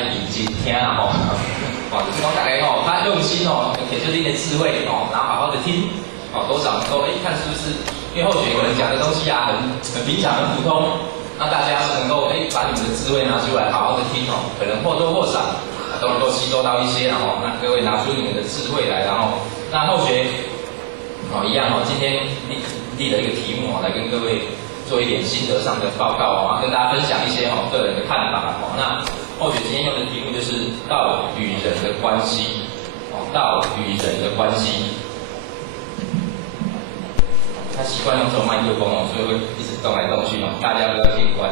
爱认真听啊吼，就是讲大家吼，他用心哦，提出你的智慧哦，然后好好的听哦，多少能够看是不是？因为后学可能讲的东西啊，很平常、很普通，那大家是能够把你们的智慧拿出来，好好的听哦，可能或多或少都能够吸收到一些，然后那各位拿出你们的智慧来，然后那后学一样今天立了一个题目来跟各位做一点心得上的报告跟大家分享一些个人的看法那后学今天用的题目就是道与人的关系道与人的关系。他习惯用这种麦克风所以会一直动来动去大家不要见怪。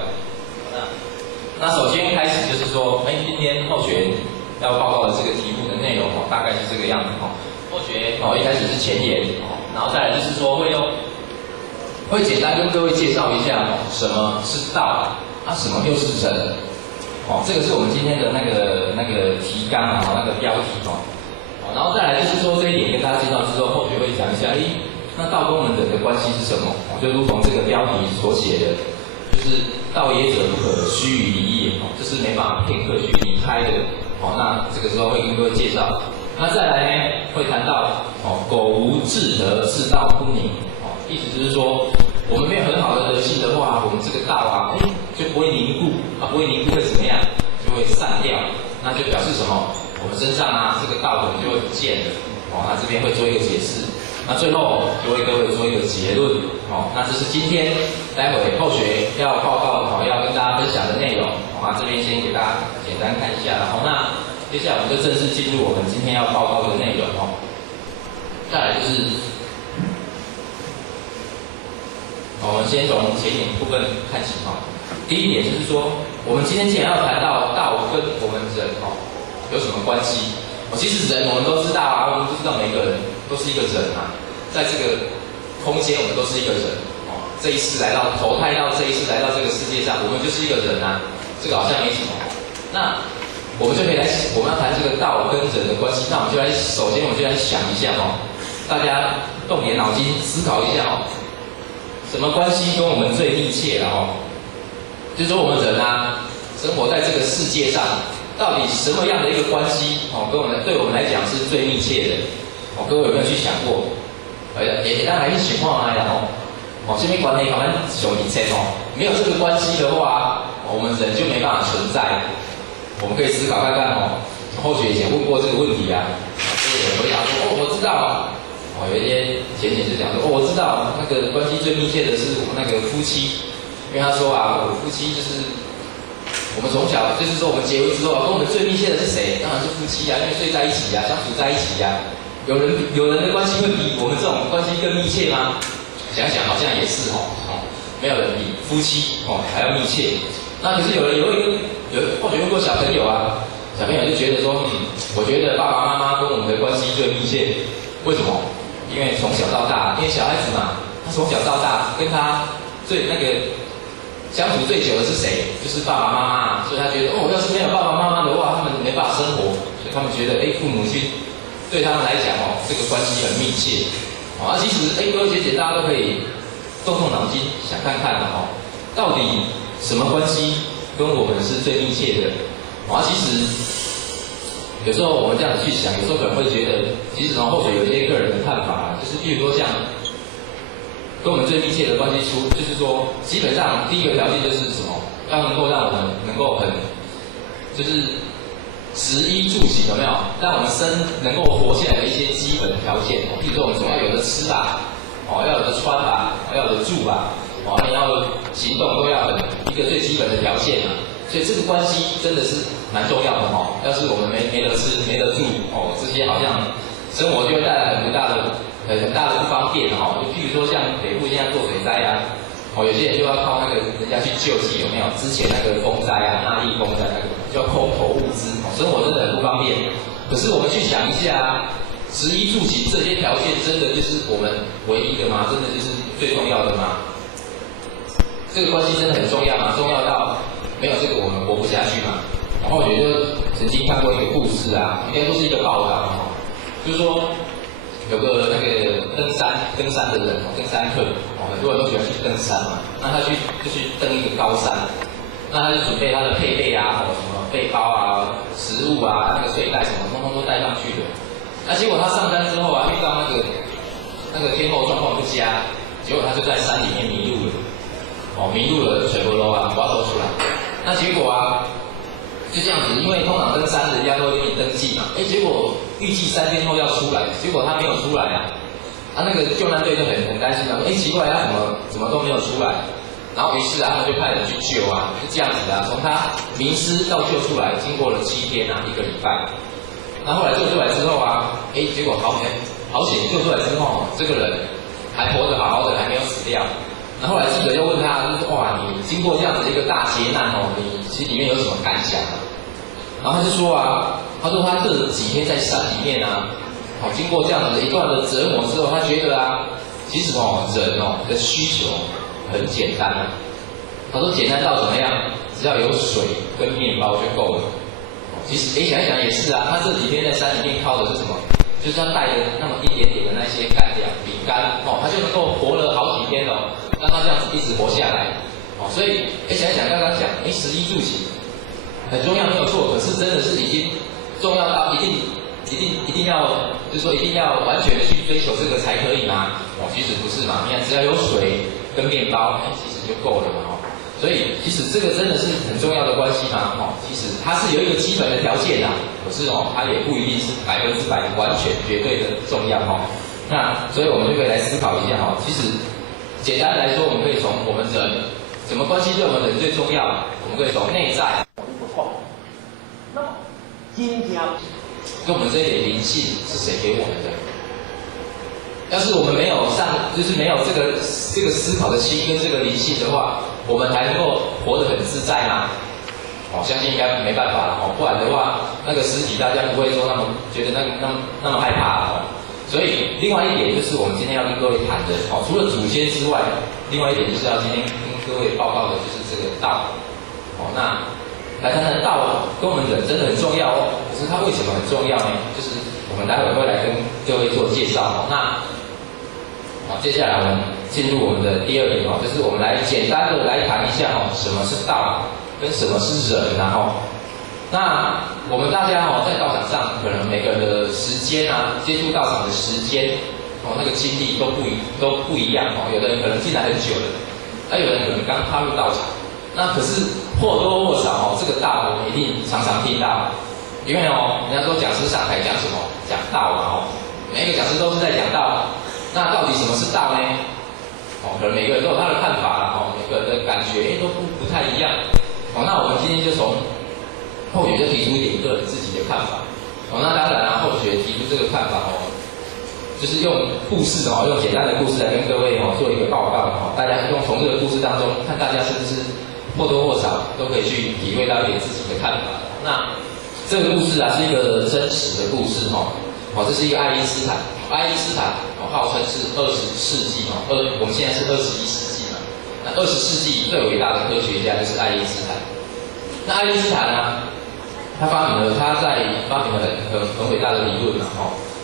那首先开始就是说，今天后学要报告的这个题目的内容大概是这个样子后学一开始是前言然后再来就是说会简单跟各位介绍一下什么是道什么又是人这个是我们今天的那个提纲那个标题然后再来就是说这一点跟大家介绍之后，后学会讲一下那道跟人的关系是什么？就如同这个标题所写的，就是道也者不可虚于离也，就是没办法片刻去离开的。那这个时候会跟各位介绍。那再来呢，会谈到苟无智德，是道不宁。意思就是说，我们没有很好的德性的话，我们这个道就不会凝固，不会凝固会怎么样？就会散掉。那就表示什么？我们身上这个道可能就会不见了。那这边会做一个解释。那最后就为各位做一个结论那这是今天待会后学要报告要跟大家分享的内容这边先给大家简单看一下那接下来我们就正式进入我们今天要报告的内容再来就是我们先从前言部分看起第一点就是说，我们今天既然要谈到道跟我们人有什么关系其实人我们都知道我们都知道每个人都是一个人在这个空间我们都是一个人这一次来到投胎到这一次来到这个世界上，我们就是一个人这个好像没什么。那我们就可以我们要谈这个道跟人的关系，那首先我们就来想一下大家动点脑筋思考一下什么关系跟我们最密切的就是说我们人生活在这个世界上。到底什么样的一个关系对我们来讲是最密切的各位有没有去想过当然是情况这边关系可能小以前没有这个关系的话我们人就没办法存在我们可以思考看看后学以前问过这个问题就有人回答说我知道有一些前就讲说我知道那个关系最密切的是我们那个夫妻因为他说我夫妻就是我们从小就是说，我们结婚之后跟我们最密切的是谁？当然是夫妻因为睡在一起相处在一起有人的关系会比我们这种关系更密切吗？想想好像也是没有人比夫妻还要密切。那可是有或许问过小朋友小朋友就觉得说，我觉得爸爸妈妈跟我们的关系最密切，为什么？因为从小到大，因为小孩子嘛，他从小到大跟他相处最久的是谁？就是爸爸妈妈，所以他觉得要是没有爸爸妈妈的话，他们没办法生活，所以他们觉得父母亲对他们来讲这个关系很密切其实哥哥姐姐大家都可以动脑筋想看看到底什么关系跟我们是最密切的其实有时候我们这样子去想，有时候可能会觉得，其实或许有一些个人的看法就是譬如说像跟我们最密切的关系就是说，基本上第一个条件就是什么？要能够让我们能够就是食衣住行有没有？让我们能够活下来的一些基本条件譬如说我们总要有的吃要有的穿要有的住你要行动都要一个最基本的条件所以这个关系真的是蛮重要的要是我们没得吃没得住这些好像生活就会带来很大的不方便就譬如说像北部现在做水灾有些人就要靠那个人家去救济有没有？之前那个风灾那莉风灾那个就要空投物资生活真的很不方便。可是我们去想一下食衣住行这些条件真的就是我们唯一的吗？真的就是最重要的吗？这个关系真的很重要吗？重要到没有这个我们活不下去吗？然后我就曾经看过一个故事应该说是一个报道就是说有个那个登山的人登山客很多人都喜欢去登山嘛，那他就去登一个高山那他就准备他的配备啊，什么背包啊、食物啊、那个睡袋什么，通通都带上去的。那结果他上山之后啊，遇到那个天候状况不佳，结果他就在山里面迷路了。迷路了，水不漏啊，我要走出来。那结果啊，就这样子，因为通常登山人家都会给你登记嘛，结果预计3天后要出来，结果他没有出来啊。那个救难队就很担心了，奇怪，他怎么都没有出来？然后于是啊，他们就派人去救啊，就这样子啊，从他迷失到救出来，经过了7天啊，1个礼拜。那后来救出来之后啊，结果好险，救出来之后，这个人还活得好好的，还没有死掉。那后来记者就问他，就是哇，你经过这样子一个大劫难你其实里面有什么感想啊？然后他就说啊，他说他这几天在山里面啊，经过这样子一段的折磨之后，他觉得啊，其实人的需求很简单啊。他说简单到怎么样？只要有水跟面包就够了。其实想一想也是啊，他这几天在山里面靠的是什么？就是他带的那么一点点的那些干粮、饼干他就能够活了好几天让他这样子一直活下来所以想一想刚刚讲食衣住行很重要没有错，可是真的是已经重要到一定要，就是说一定要完全的去追求这个才可以吗？其实不是嘛，你看只要有水跟面包其实就够了嘛所以其实这个真的是很重要的关系嘛其实它是有一个基本的条件啦，可是它也不一定是100%完全绝对的重要那所以我们就可以来思考一下其实简单来说，我们可以从我们人什么关系对我们人最重要，我们可以从内在。那么今天跟我们这一点灵性是谁给我们的？要是我们没有就是没有这个思考的心跟这个灵性的话，我们还能够活得很自在吗？相信应该没办法了不然的话，那个尸体大家不会说觉得那么害怕所以另外一点就是我们今天要跟各位谈的除了祖先之外，另外一点就是要今天跟各位报告的就是这个道那来谈谈道跟我们人真的很重要可是它为什么很重要呢？就是我们待会会来跟各位做介绍那接下来我们进入我们的第二点就是我们来简单的来谈一下什么是道跟什么是人那我们大家在道场上可能每个人的时间接触道场的时间那个经历都不一样有的人可能进来很久了有的人可能刚踏入道场那可是或多或少这个道我们一定常常听到因为人家说讲师上台讲什么讲道嘛每一个讲师都是在讲道那到底什么是道呢？可能每个人都有他的看法每个人的感觉都不太一样那我们今天就从后学就提出一点个人自己的看法那当然后学提出这个看法就是用故事用简单的故事来跟各位做一个报告大家用从这个故事当中看大家是不是或多或少都可以去体会到一点自己的看法那这个故事是一个真实的故事这是一个爱因斯坦号称是20世纪我们现在是21世纪嘛那20世纪最伟大的科学家就是爱因斯坦那爱因斯坦他发明了很伟大的理论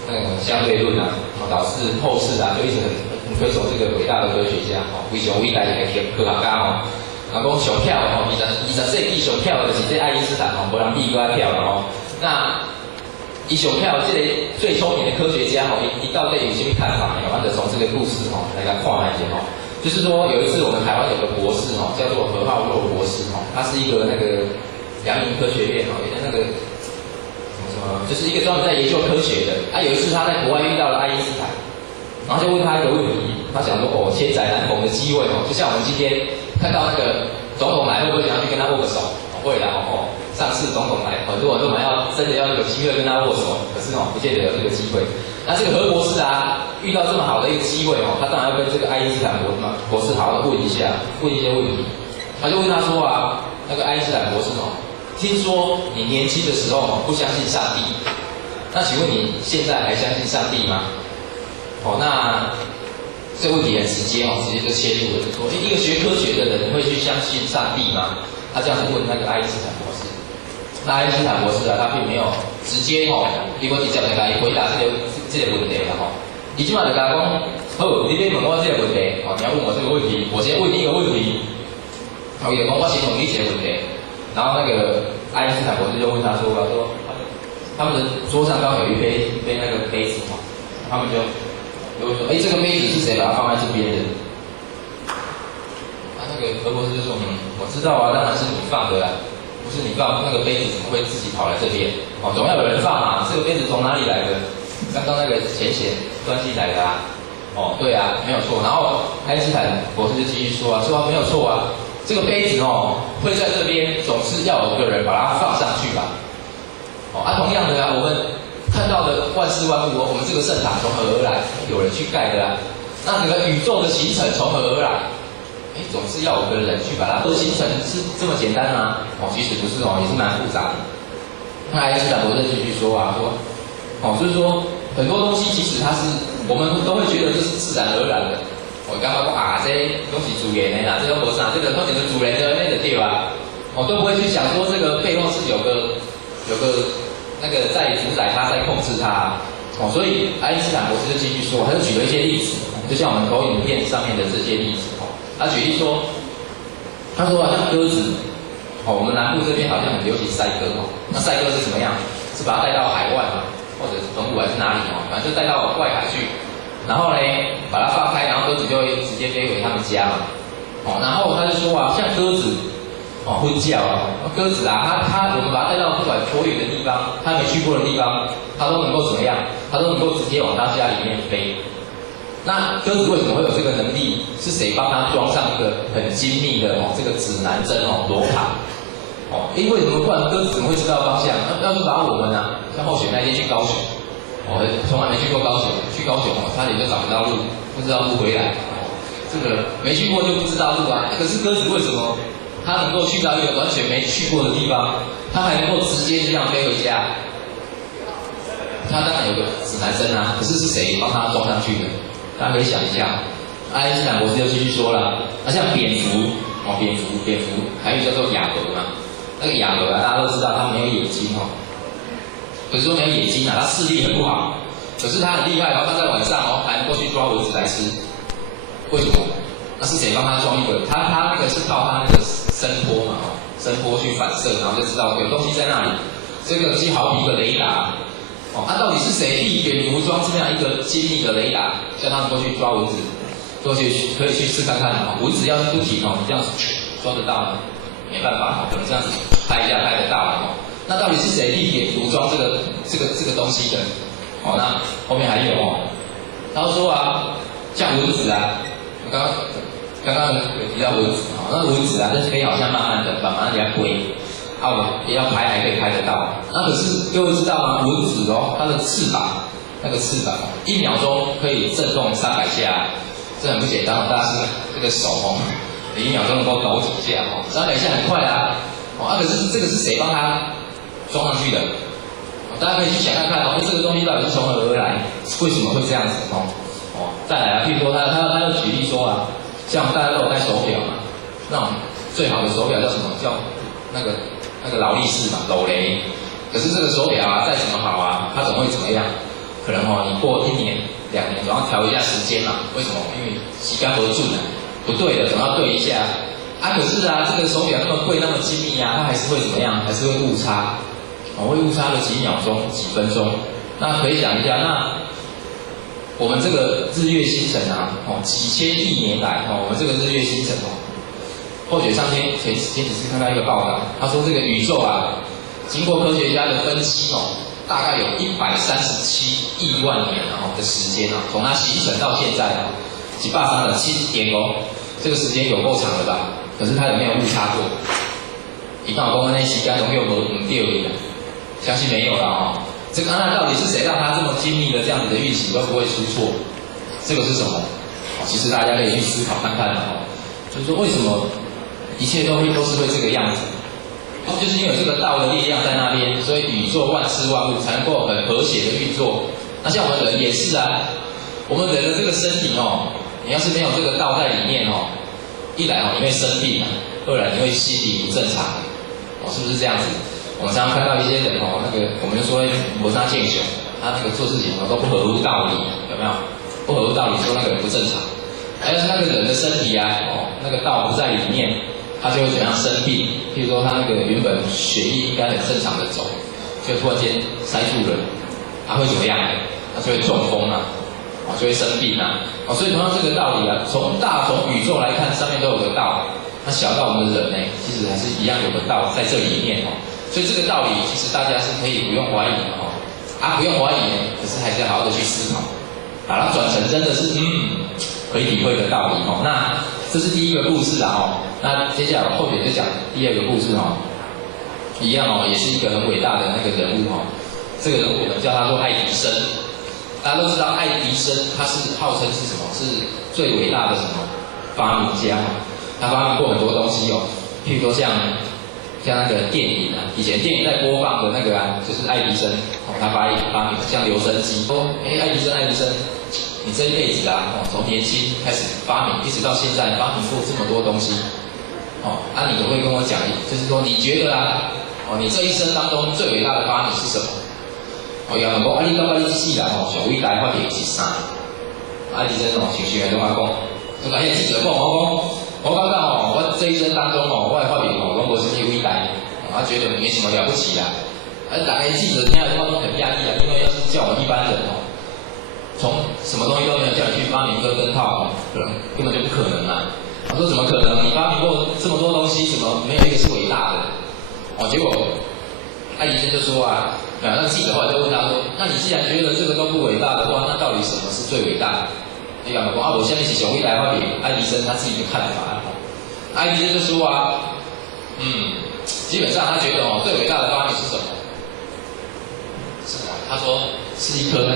那个相对论导致后世就一直很推崇这个伟大的科学家非常伟大的科学家讲上漂20世纪上漂的就是这爱因斯坦没人比他漂那他上漂这个最聪明的科学家他到底有什么看法呢？我们就从这个故事来看一下就是说有一次我们台湾有个博士叫做何浩若博士他是一个那个阳明科学院那个就是一个专门在研究科学的有一次他在国外遇到了爱因斯坦然后就问他一个问题他想说千载难逢的机会就像我们今天看到那个总统来会不会想要去跟他握个手会啦上次总统来很多人都真的要有机会跟他握手可是不见得有这个机会那这个何博士遇到这么好的一个机会他当然要跟这个爱因斯坦博士好好的问一些问题他就问他说那个爱因斯坦博士听说你年轻的时候不相信上帝那请问你现在还相信上帝吗那这个问题很直接直接就切入了就说一个学科学的人会去相信上帝吗？他这样子问那个爱因斯坦博士那爱因斯坦博士他并没有直接结果直接来回答这个问题了他现在就跟他讲好你要问我这个问题你要问我这个问题我先问你一个问题有的讲我先问你一个问题，然后那个爱因斯坦博士就问他说他们的桌上刚好有一杯那个杯子嘛，他们就会说，这个杯子是谁把它放在这边的？那个何博士就说，我知道啊，当然是你放的啦，不是你放，那个杯子怎么会自己跑来这边？总要有人放啊，这个杯子从哪里来的？刚刚那个钱端进来的啊。对啊，没有错。然后爱因斯坦博士就继续说没有错啊，这个杯子会在这边，总是要有一个人把它放上去吧。同样的啊，我们看到的万事万物，我们这个圣堂从何而来？有人去盖的啊。那整个宇宙的形成从何而来？总是要有个人去把它形成，是这么简单吗？其实不是也是蛮复杂的。那爱因斯坦博士继续说就是说很多东西其实它是我们都会觉得这是自然而然的。我刚刚说这都是主人的啦，这个不是这个都是主人的那个对吧？都不会去想说这个背后是有个那个在主宰它，在控制它。所以爱因斯坦博士就继续说，他就举了一些例子，就像我们投影片上面的这些例子。他举例说，他说像鸽子，我们南部这边好像很流行赛鸽那赛鸽是怎么样？是把它带到海外嘛，或者是澎湖还是哪里反正就带到外海去，然后呢把它放开，然后鸽子就会直接飞回他们家嘛。然后他就说像鸽子会叫鸽子它我们把它带到不管多远的地方，它没去过的地方，它都能够怎么样？它都能够直接往它家里面飞。那鸽子为什么会有这个能力？是谁帮它装上一个很精密的这个指南针罗盘？因为什么？不然鸽子怎么会知道方向？要是把我们像候选那天去高雄，从来没去过高雄，去高雄差点就找不到路，不知道路回来。这个没去过就不知道路啊。可是鸽子为什么它能够去到一个完全没去过的地方，它还能够直接就这样飞回家？它当然有个指南针可是是谁帮它装上去的？大家可以想一下，爱因斯坦博士就继续说了，像蝙蝠，蝙蝠，台语叫做亚伯嘛。那个亚伯大家都知道，它没有眼睛可是说没有眼睛它视力很不好，可是它很厉害它在晚上还能够去抓蚊子来吃。为什么？那是谁帮它装一个？它那个是靠它那个声波嘛，声波去反射，然后就知道有东西在那里。这个就好比一个雷达。到底是谁替蝙蝠装这样一个精密的雷达，叫他们过去抓蚊子？过去可以去试看看蚊子要是不停你这样子抓得到吗？没办法可能这样子拍一下拍得到那到底是谁替蝙蝠装这个东西的？那后面还有他说像蚊子刚刚有提到蚊子那蚊子这可以好像慢慢的把人家归。也要拍还可以拍得到。那可是各位知道吗？蚊子它的翅膀，那个翅膀1秒钟可以震动300下，这很不简单大家是这个手你1秒钟能够抖几下300下很快可是这个是谁帮它装上去的？大家可以去想看看这个东西到底是从何而来？为什么会这样子再来譬如说他又举例说像大家都有戴手表嘛，那种最好的手表叫什么？叫那个劳力士嘛，斗雷。可是这个手表再怎么好它总会怎么样？可能你过1年、2年总要调一下时间嘛。为什么？因为时间不准不对的总要对一下。可是这个手表那么贵、那么精密它还是会怎么样？还是会误差。会误差个几秒钟、几分钟。那可以想一下，那我们这个日月星辰几千亿年来我们这个日月星辰或许前几次看到一个报道，他说这个宇宙经过科学家的分析大概有137亿万年的时间从它形成到现在137点这个时间有够长了吧？可是它有没有误差过？你看我刚刚那时间总有唔对的，相信没有了这个那到底是谁让它这么精密的这样子的运行都不会出错？这个是什么？其实大家可以去思考看看就是说为什么？一切都是会这个样子，就是因为有这个道的力量在那边，所以宇宙万事万物才能够很和谐的运作。那像我们人也是我们人的这个身体你要是没有这个道在里面一来你会生病二来你会心理不正常是不是这样子？我们常常看到一些人那个我们就说摩擦健雄，他那个做事情都不合乎道理，有没有？不合乎道理说那个人不正常。还有那个人的身体那个道不在里面。他就会怎样生病？譬如说他那个原本血液应该很正常的走，就突然间塞住了，他会怎么样？他就会中风啊，就会生病啊。所以同样这个道理啊，从宇宙来看，上面都有个道，那小到我们的人呢，其实还是一样有个道在这里面哦。所以这个道理其实大家是可以不用怀疑的哦。不用怀疑呢，可是还是要好好的去思考，把它转成真的是可以体会的道理哦。那这是第一个故事啦哦。那接下来后面就讲第二个故事哦，一样哦，也是一个很伟大的那个人物哦。这个人物我们叫他做爱迪生。大家都知道爱迪生他是号称是什么？是最伟大的什么发明家？他发明过很多东西哦，譬如说像那个电影啊，以前电影在播放的那个啊，就是爱迪生哦，他发明像留声机。爱迪生，你这一辈子啊，从年轻开始发明，一直到现在发明过这么多东西，你可不可以跟我讲，就是说你觉得啊，你这一生当中最伟大的发明是什么？有人讲，你感觉你这世人上伟大的发明是啥？爱迪生常常都讲，就甲迄个记者讲，我感觉我这一生当中我的发明拢无什么伟大，觉得没什么了不起啦。大家记者听了都很压抑啊，因为要是叫我一般人从什么东西都没有叫你去发明歌跟套根本就不可能啊。他说怎么可能？你发明过这么多东西，怎么没有一个是伟大的？结果爱迪生就说啊，那记者后来就问他说，那你既然觉得这个都不伟大的话，那到底什么是最伟大的？我下面是上伟大的发明，爱迪生他自己的看法。爱迪生就说啊，基本上他觉得最伟大的发明是什么？是什么？他说是一颗那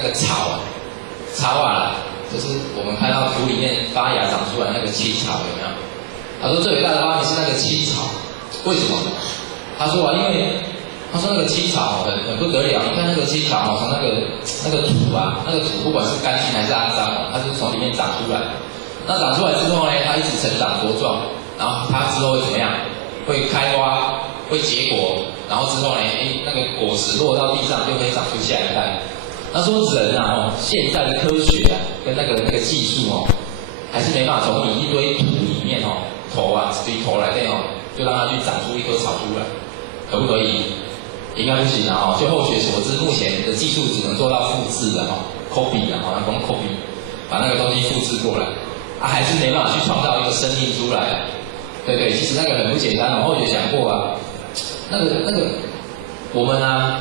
个草啊，就是我们看到土里面发芽长出来那个青草，有没有？他说最伟大的发明是那个青草，为什么？他说啊，因为他说那个青草很不得了，你看那个青草从那个土啊，那个土不管是干净还是肮脏，它就是从里面长出来。那长出来之后呢，它一直成长茁壮，然后它之后会怎么样？会开花，会结果，然后之后呢，那个果实落到地上就可以长出下一代。他说人啊，现在的科学啊，跟那个技术还是没办法从你一堆土里面头来面就让它去长出一棵草出来，可不可以？应该不行啊！就后学所知，目前的技术只能做到复制的copy 的那光 copy， 把那个东西复制过来，还是没办法去创造一个生命出来。对，其实那个很不简单。后学想过啊，那个我们啊，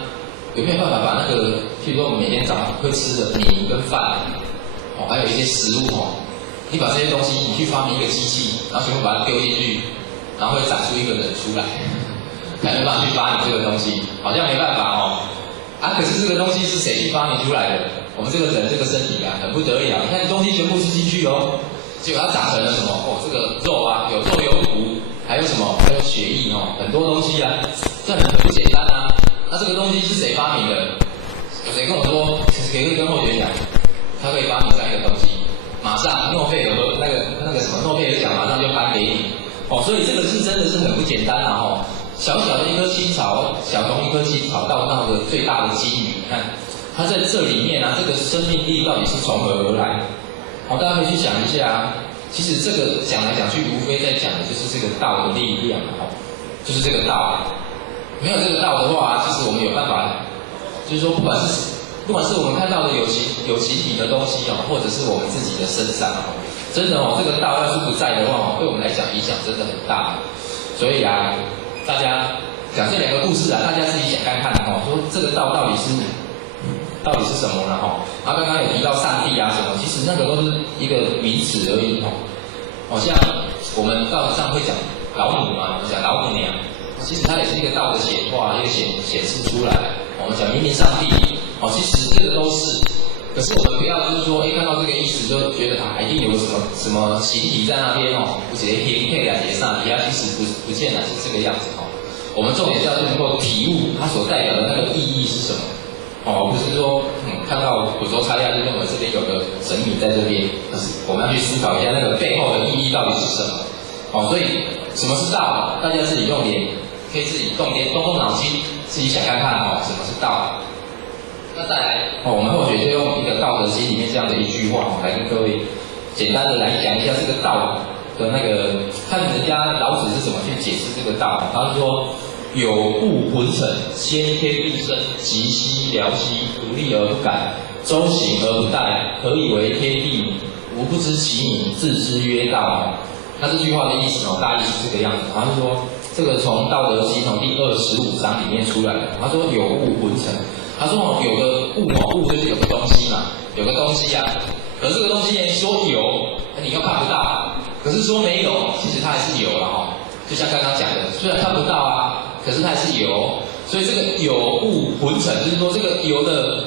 有没有办法把那个，譬如说我们每天早上会吃的米跟饭，还有一些食物你把这些东西你去发明一个机器，然后全部把它丢进去，然后会长出一个人出来。才能办法去发明这个东西，好像没办法可是这个东西是谁去发明出来的？我们这个人这个身体啊，很不得了。你看东西全部吃进去结果它长成了什么？这个肉啊，有肉有骨，还有什么？还有血液很多东西啊，这很不简单啊。那这个东西是谁发明的？有谁跟我说？谁会跟后学讲？他可以发明这样一个东西，马上诺贝尔和那个什么诺贝尔奖马上就颁给你所以这个是真的是很不简单啊小小的一颗青草，小从一颗青草到那个最大的金鱼，你看它在这里面啊，这个生命力到底是从何而来？大家可以去想一下其实这个讲来讲去，无非在讲的就是这个道的力量就是这个道。没有这个道的话，其实我们有办法，就是说不管是我们看到的有形体的东西或者是我们自己的身上真的这个道要是不在的话对我们来讲影响真的很大。所以啊，大家讲这两个故事啊，大家自己想看看说这个道到底是什么呢刚刚有提到上帝啊什么，其实那个都是一个名词而已像我们道理上会讲老母嘛，我们讲老母娘，其实它也是一个道的显化，一个显示出来。我们讲明明上帝其实这个都是。可是我们不要就是说看到这个意思就觉得一定有什么形体在那边不直接偏配来结上帝其实不见得是这个样子我们重点是要能够体悟它所代表的那个意义是什么不是说看到古时候插下就认为这边有个神明在这边，可是我们要去思考一下那个背后的意义到底是什么所以什么是道？大家自己用点，可以自己动脑筋，自己想看看什么是道。那再来我们后学就用一个《道德经》里面这样的一句话来跟各位简单的来讲一下这个道的那个，看人家老子是怎么去解释这个道。他是说，有物浑成，先天地生，极兮辽兮，独立而不改，周行而不殆，何以为天地？吾不知其名，自之曰道。那这句话的意思大意是这个样子。他是说，这个从《道德经》从第25章里面出来的。他说有物浑成，他说有个物物就是有个东西嘛，有个东西啊。可是这个东西说有，你又看不到；可是说没有，其实它还是有了哈。就像刚刚讲的，虽然看不到啊，可是它还是有。所以这个有物浑成，就是说这个有的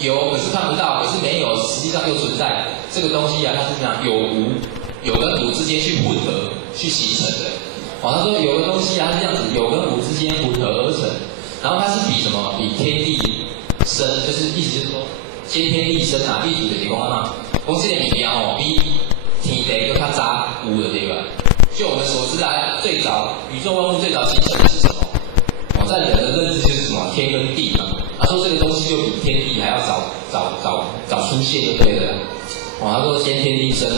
有，可是看不到，可是没有，实际上又存在。这个东西啊，它是这样有无，有跟无之间去混合去形成的。他说有个东西啊，它是这样子，有跟无之间混合而成。然后它是比什么？比天地生，就是意思就是说。先天地生啊，意思就是讲啊，讲这个物件比天地更较早有的对吧？就我们所知啊，最早宇宙万物最早形成的是什么？在人的认知就是什么？天跟地嘛。他说这个东西就比天地还要早出现就对了。他说先天地生，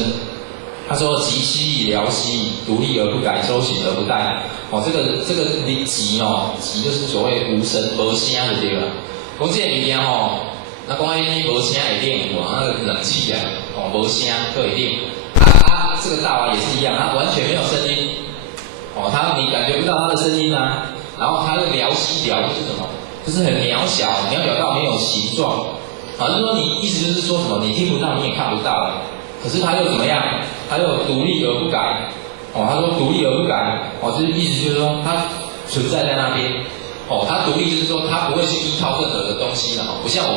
他说极兮辽兮，独立而不改，周行而不殆。这个极极就是所谓无声无声的对吧？讲这个物件那讲迄无声会冷有那个冷气啊，无声都会冷。这个道啊也是一样，它完全没有声音，你感觉不到它的声音啊。然后它的辽兮辽就是什么？就是很渺小，渺小到没有形状。就是说你意思就是说什么？你听不到，你也看不到，可是它又怎么样？它又独立而不改。他说独立而不改，就是意思就是说它存在在那边。它独立就是说它不会去依靠任何的东西了，不像我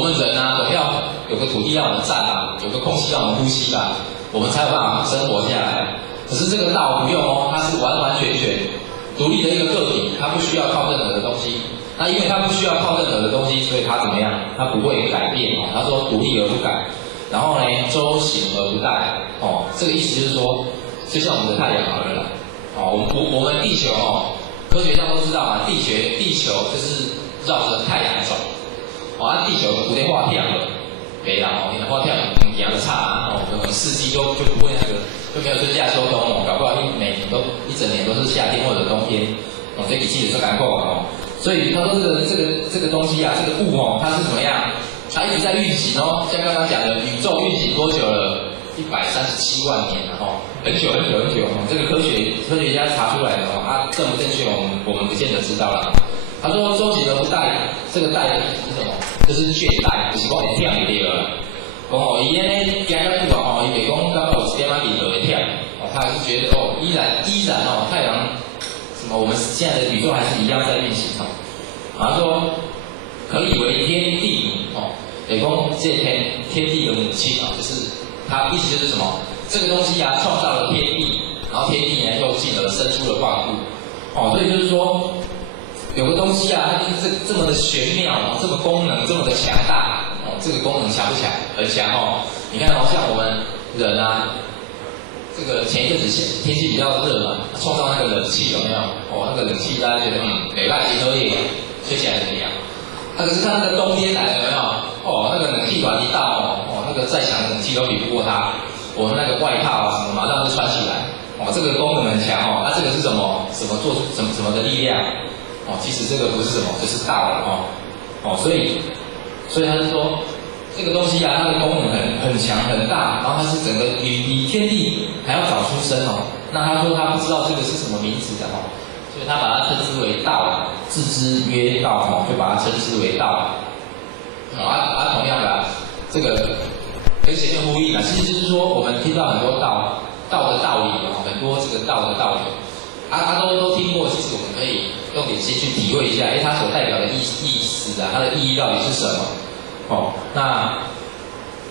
们人啊，总要有个土地让我们站啊，有个空气让我们呼吸吧，我们才有办法生活下来。可是这个道不用它是完完全全独立的一个个体，它不需要靠任何的东西。那因为它不需要靠任何的东西，所以它怎么样？它不会改变他说独立而不改，然后呢，周行而不殆。这个意思就是说，就像我们的太阳好了啦。我们地球科学上都知道嘛，地球就是绕着太阳走。地球有点画跳了，没啦你的画跳很行的差可能四季就不会就没有春夏秋冬搞不好每年一整年都是夏天或者冬天这一季也是赶过所以他说这个东西啊，这个物它是怎么样？它一直在运行像刚刚讲的，宇宙运行多久了？137万年很久。这个科学家查出来的正不正确我们不见得知道啦。他说周行而不殆，这个殆的意思是什么？就是倦怠，就是讲会忝就对了。伊安尼行到久伊袂讲感觉有一点仔力就会忝他还是觉得依然太阳什么我们现在的宇宙还是一样在运行他说可以为天地也讲这天地的母亲就是他意思就是什么？这个东西啊创造了天地，然后天地呢又进而生出了万物所以就是说。有个东西啊，它就是这么的玄妙这么功能这么的强大这个功能强不强？很强你看像我们人啊，这个前一阵子天气比较热嘛，创造那个冷气有没有？那个冷气大家觉得没办法可以吹起来怎么样？可是看那个冬天来了有没有？那个冷气团一到那个再强的冷气都比不过它。我们那个外套什么马上就穿起来这个功能很强这个是什么？做出什么的力量？其实这个不是什么，就是道了所以他是说这个东西啊，它的功能很强很大，然后它是整个比天地还要早出生那他说他不知道这个是什么名字的所以他把它称之为道，自之曰道就把它称之为道同样的这个跟前面呼应其实就是说我们听到很多道的道理很多这个道的道理都听过，其实我们可以用点心去体会一下，它所代表的意思它的意义到底是什么？那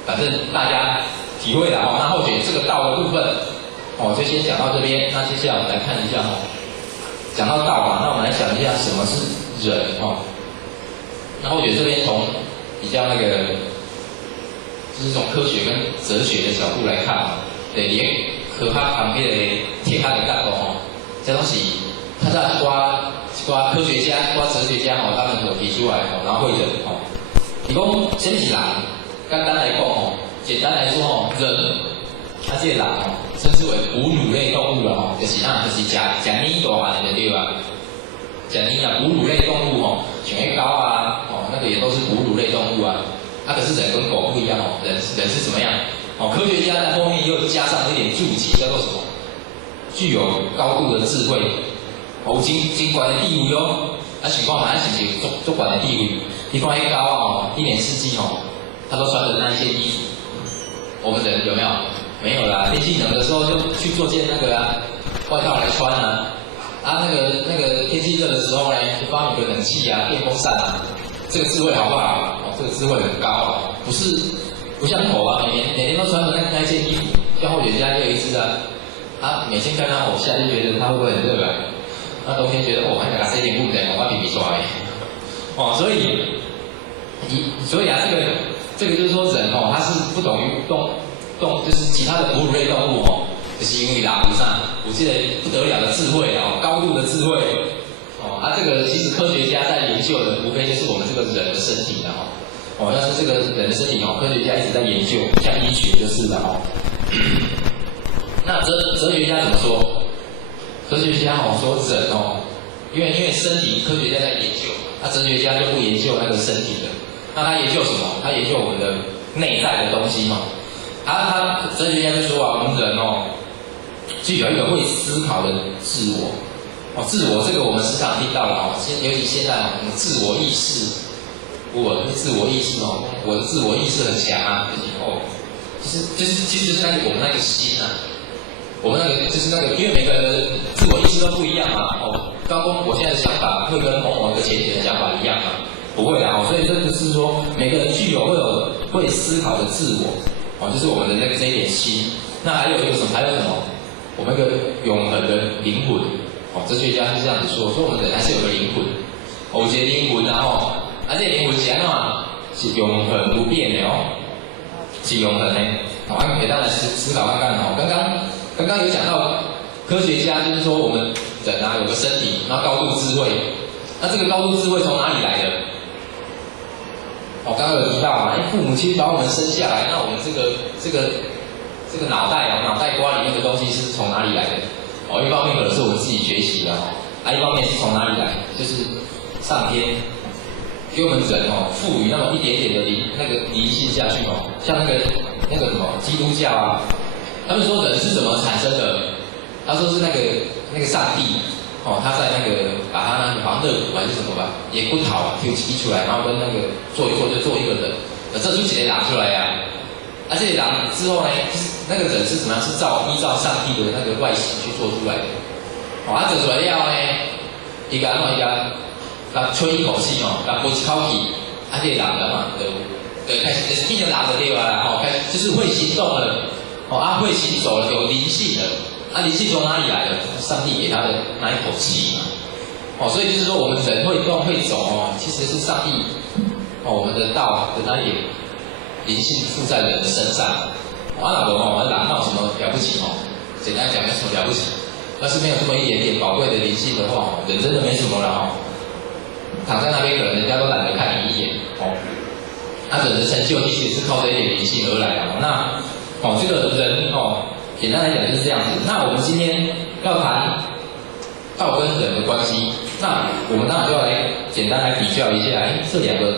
反正大家体会了那或许这个道的部分就先讲到这边。那接下来我们来看一下讲到道嘛，那我们来想一下什么是人那或许这边从比较就是从科学跟哲学的角度来看连科学旁边的铁汉的角度这东西，他在一寡科学家、一寡哲学家他们所提出来然后会诊你讲什么是人？简单来说人这个人称之为哺乳类动物了吼，就是就是食黏大汉的对吧？食黏啊，哺乳类动物吼，像那狗啊，那个也都是哺乳类动物啊。可是人跟狗不一样哦，人是怎么样？科学家在后面又加上一点注解，叫做什么？具有高度的智慧，有真高的地位哦。想看嘛，是不是足高的地位？你看那狗一年四季它都穿着那一件衣服。我们人有没有？没有啦，天气冷的时候就去做件那个外套来穿啊。那个天气热的时候呢，就发明个冷气啊、电风扇啊。这个智慧好不好？这个智慧很高啊，不像狗啊，每天都穿着那一件衣服，像后姐家就有一只啊，每天看它夏天觉得它会不会很热啊？那冬天觉得还给它塞点布袋，我比刷所以这个就是说人它是不等于就是其他的哺乳类动物就是因为有这个不得了的智慧高度的智慧这个其实科学家在研究的无非就是我们这个人的身体要是这个人的身体科学家一直在研究，像医学就是的那哲学家怎么说？哲学家说人因为身体科学家在研究，哲学家就不研究那个身体的，那他研究什么？他研究我们的内在的东西他哲学家就说我们人具有一个会思考的自我自我这个我们时常听到了尤其现在我们自我意识，我的自我意识我的自我意识很强其实就是我们那个心我们那个就是因为每个人自我意识都不一样刚刚我现在的想法会跟某一个前提的想法一样不会所以这个是说每个人具有会思考的自我就是我们的这一点心。那还有什么？我们一个永恒的灵魂哲学家是这样子说我们人还是有个灵魂有一个灵魂这个灵魂是怎样？是永恒不变的是永恒的我们给大家思考看看刚刚有讲到科学家就是说我们人有个身体，然后高度智慧，那这个高度智慧从哪里来的？刚刚有提到父母亲把我们生下来，那我们这个脑袋瓜里面的东西是从哪里来的？一方面可能是我们自己学习的一方面是从哪里来？就是上天给我们人赋予那么一点点的灵性下去像那个什么基督教他们说人是怎么产生的？他说是那个上帝他在把他好像肋骨还是什么吧，也骨头挑起出来，然后跟做一做就做一个人，这出几个人出来这个人之后呢，那个人是怎么样？是依照上帝的那个外形去做出来的。做出来了呢，伊个吹一口气呼一口气，这个人就开始就是变成人就对啦开始就是会行动了会行走了，有灵性了灵性从哪里来的？上帝给他的那一口气所以就是说我们人会动会走其实是上帝我们的道的那一点灵性附在人的身上我人有什么了不起简单讲没什么了不起，要是没有这么一点点宝贵的灵性的话人真的没什么了躺在那边可能人家都懒得看你一眼人的成就其实是靠这一点灵性而来的那这个人简单来讲就是这样子。那我们今天要谈道跟人的关系，那我们当然就要来简单来比较一下这两个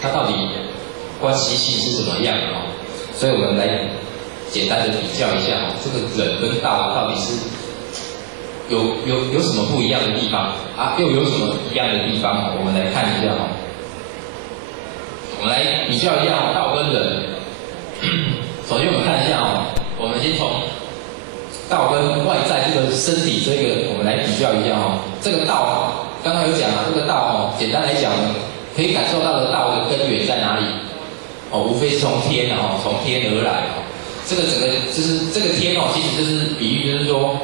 它到底关系性是怎么样的所以我们来简单的比较一下这个人跟道到底是有什么不一样的地方又有什么一样的地方我们来看一下我们来比较一下道跟人首先我们看一下我们先从道跟外在这个身体这个我们来比较一下这个道刚刚有讲这个道简单来讲可以感受到的道的根源在哪里无非是从天从天而来这个整个就是这个天其实就是比喻就是说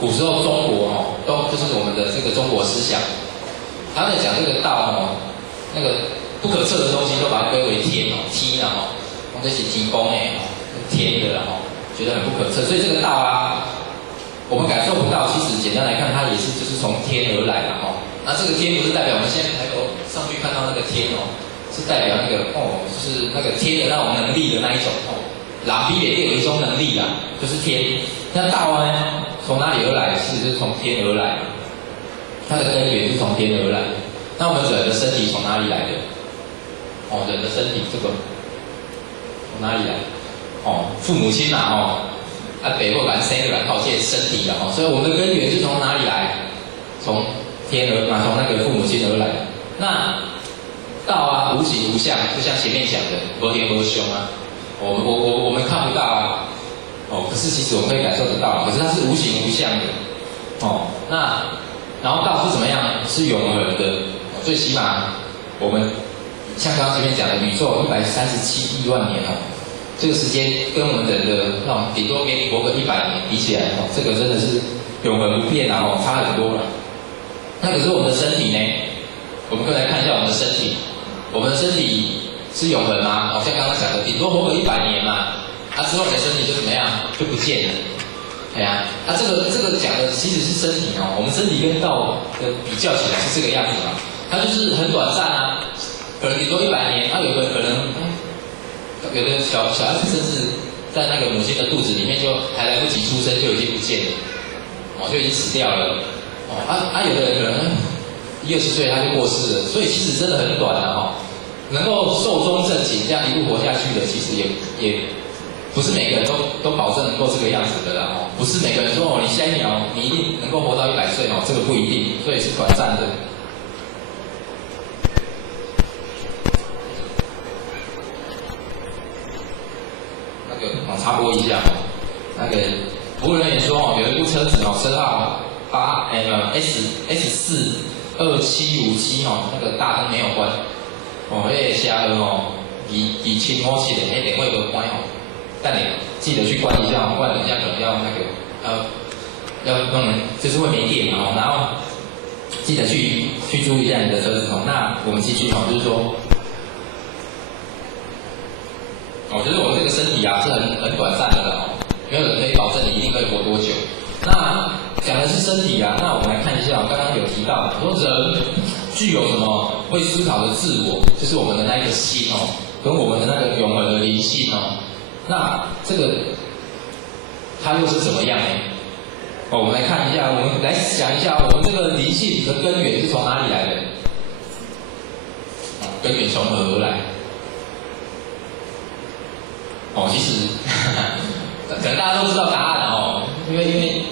古时候中国都就是我们的这个中国思想他在讲这个道那个不可测的东西都把它归为天天这是天公天的觉得很不可测，所以这个道我们感受不到，其实简单来看它也是就是从天而来的那这个天不是代表我们现在抬头上去看到那个天是代表就是那个天的那种能力的那一种人比也有一种能力啦，就是天。那道呢，从哪里而来？就是从天而来，它的根源是从天而来。那我们人的身体从哪里来的？哦，人的身体这个从哪里来？哦，父母亲嘛，哦，北部人生出来靠这身体的哦，所以我们的根源是从哪里来？从天而从那个父母亲而来。那道啊，无形无相，就像前面讲的，无天无凶啊。我们看不到啊，哦，可是其实我们可以感受得到，可是它是无形无相的，哦，那然后道是怎么样？是永恒的，最起码我们像刚刚前面讲的，宇宙137亿万年哦，这个时间跟我们人的那种顶多给你活个100年比起来哦，这个真的是永恒不变啊，哦，差很多了。那可是我们的身体呢？我们可以来看一下我们的身体，我们的身体是永恒吗？好像刚刚讲的，顶多活个100年嘛，之后你的身体就怎么样？就不见了。哎呀，这个讲的其实是身体哦，我们身体跟道的比较起来是这个样子嘛，它就是很短暂啊，可能顶多100年，有的可能，有的小孩子甚至在那个母亲的肚子里面就还来不及出生就已经不见了，就已经死掉了。有的人可能20岁他就过世了，所以其实真的很短的哦。能够寿终正寝这样一路活下去的，其实也不是每个人都保证能够这个样子的啦哦。不是每个人说你下一秒你一定能够活到100岁哦，这个不一定，所以是短暂的。那个插播一下那个服务人员说有一部车子车号S42757那个大灯没有关。那个车号2757的，电话没关但你记得去关一下不然等一下可能要那个要弄，就是会没电然后记得去注意一下你的车子那我们继续就是说，就是我们这个身体啊是很短暂的没有人可以保证你一定可以活多久。那讲的是身体啊，那我们来看一下，刚刚有提到说人具有什么会思考的自我，就是我们的那一个心跟我们的那个永恒的灵性那这个它又是怎么样呢？我们来看一下，我们来想一下，我们这个灵性的根源是从哪里来的？根源从何而来？其实可能大家都知道答案因为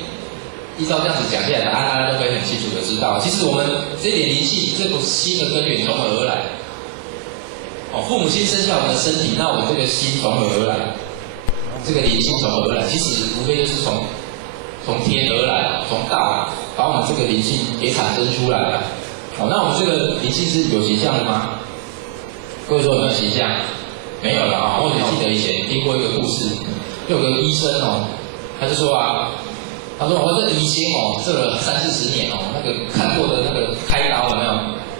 依照这样子讲下来，答案大家都可以很清楚的知道。其实我们这点灵气，这股心的根源从何而来？父母亲生下我们的身体，那我们这个心从何而来？这个灵性从何而来？其实无非就是从天而来，从道把我们这个灵性给产生出来了。那我们这个灵性是有形象的吗？各位说有没有形象？没有了我只记得以前听过一个故事，有个医生他就说他说我这以前这了30-40年那个看过的那个开刀有没有？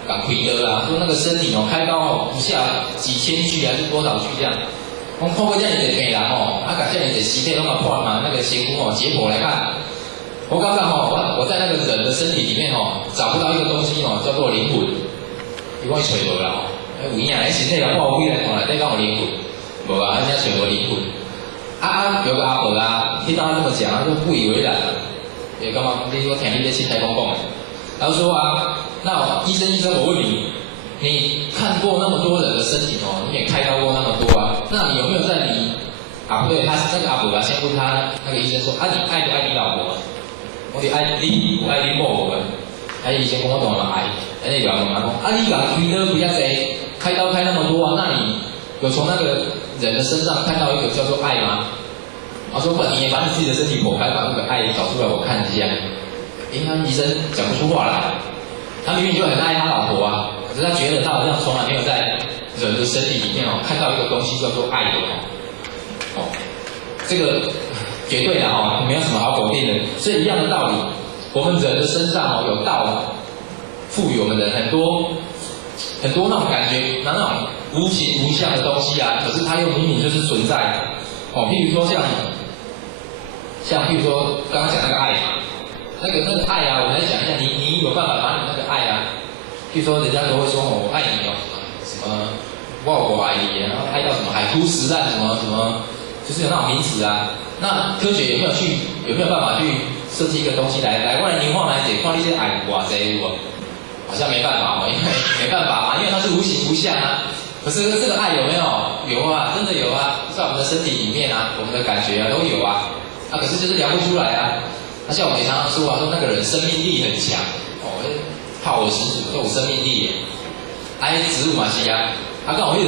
港开刀啦，说那个身体开刀不下几千具还是多少具这样，看过这样的病人把这样的尸体都破嘛，那个仙姑解剖来看，我刚刚我在那个人的身体里面找不到一个东西叫做灵魂，你讲伊找无啦有影迄身体来破开来看内底敢有灵魂，无人家找无灵魂。有个阿伯听到他这么讲，他就不以为然了，也干嘛？你说听你在心态公公，他就说那医生，我问你，你看过那么多人的身体你也开刀过那么多那你有没有在你不对，他那个阿伯先问他那个医生说你爱不爱你老婆？我说爱你，我爱你某某人。医生跟我讲嘛爱，那个老公讲你讲开刀比较谁？开刀开那么多那你有从那个人的身上看到一个叫做爱吗？他说你也把你自己的身体剖开，把那个爱找出来我看一下。那医生讲不出话来，他明明就很爱他老婆可是他觉得他好像从来没有在人的身体里面看到一个东西叫做爱的这个绝对的没有什么好否定的。所以一样的道理，我们人的身上有道赋予我们的很多那种感觉，那种无形无相的东西可是它又明明就是存在譬如说像譬如说刚刚讲那个爱那个爱我们来讲一下，你有办法把你那个爱譬如说人家都会说我爱你什么我爱你然后爱到什么海枯石烂什么就是有那种名词啊。那科学有没有办法去设计一个东西来，我来你画来解，看你这矮寡谁我，好像没办法哦，因为没办法嘛，因为它是无形无相啊。可是这个爱有没有？有啊，真的有啊，在我们的身体里面啊，我们的感觉啊都有啊。啊，可是就是聊不出来啊。那像我们也常常说啊，说那个人生命力很强哦，炮火十足，都有生命力耶。植物嘛是啊，刚好有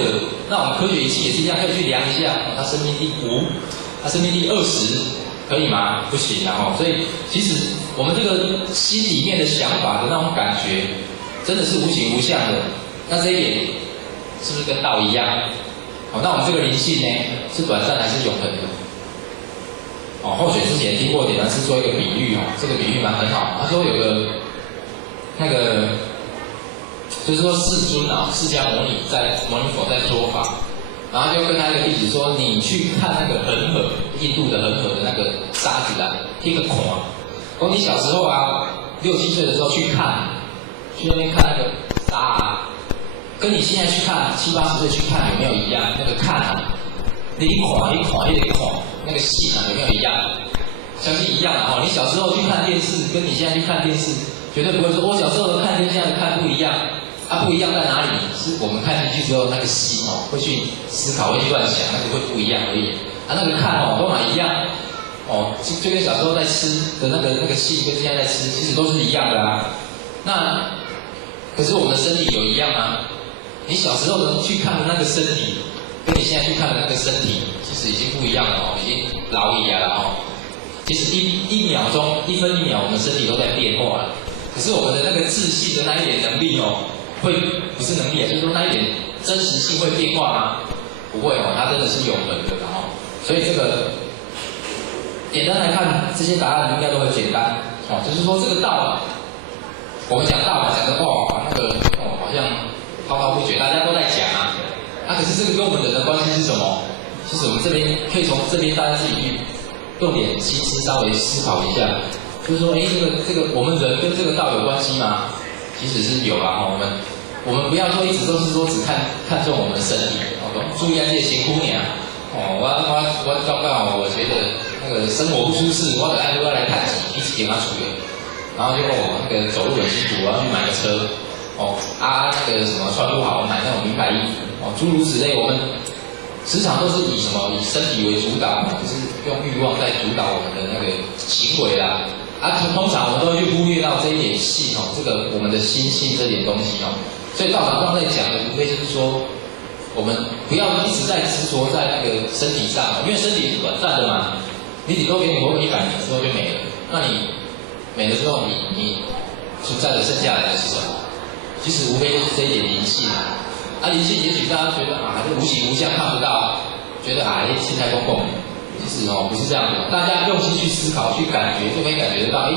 那我们科学仪器也是一样，可以去量一下，它生命力5，它生命力20，可以吗？不行啊吼。所以其实我们这个心里面的想法的那种感觉，真的是无形无相的。那这一点是不是跟道一样？哦，那我们这个灵性呢，是短暂还是永恒的？哦，后学之前听过点呢，是做一个比喻哦，这个比喻蛮很好。他说有个那个。就是说，世尊啊，释迦牟尼佛在说法，然后就跟他一个弟子说：“你去看那个恒河，印度的恒河的那个沙子啊，一个孔啊。说你小时候啊，6、7岁的时候去看，去那边看那个沙啊，跟你现在去看7、80岁去看有没有一样？那个看啊，那一孔那个细啊有没有一样？相信一样的哦。你小时候去看电视，跟你现在去看电视，绝对不会说我小时候的看跟现在的看不一样。”它不一样在哪里？是我们看进去之后，那个心哦，会去思考，会去乱想，那个会不一样而已。啊，那个看哦，都蛮一样。哦，就跟小时候在吃的那个心跟现在在吃，其实都是一样的啊。那可是我们的身体有一样吗？你小时候能去看的那个身体，跟你现在去看的那个身体，其实已经不一样了哦，已经老矣了哦。其实一秒钟，1分1秒，我们身体都在变化了。可是我们的那个自信的那一点能力哦。会不是能力啊，就是说那一点真实性会变化吗？不会哦，它真的是永恒的哦。所以这个简单来看，这些答案应该都很简单哦。就是说这个道，我们讲道讲的哦，那个哦好像滔滔不绝，大家都在讲啊。可是这个跟我们人的关系是什么？其实我们这边可以从这边大家自己去用点心思稍微思考一下，就是说，这个我们人跟这个道有关系吗？其实是有啦，我们不要说一直都是说只看重我们的身体，注意这些辛苦娘，我刚刚我觉得那个生活不舒适，我等下就要来看一起点他处理，然后就那个走路很辛苦，我要去买个车，那个什么穿不好，买那种名牌衣服，诸如此类，我们时常都是以身体为主导，就是用欲望在主导我们的那个行为啦。通常我们都会去忽略到这一点性这个我们的心性这点东西所以道场上在讲的无非就是说，我们不要一直在执着在那个身体上，因为身体是短暂的嘛，你顶多给你活个100年之后就没了，那你没了之后，你存在的剩下来的是什么？其实无非就是这一点灵性灵性也许大家觉得这无形无相看不到，觉得心态公共。其实不是这样的，大家用心去思考、去感觉，就可以感觉得到，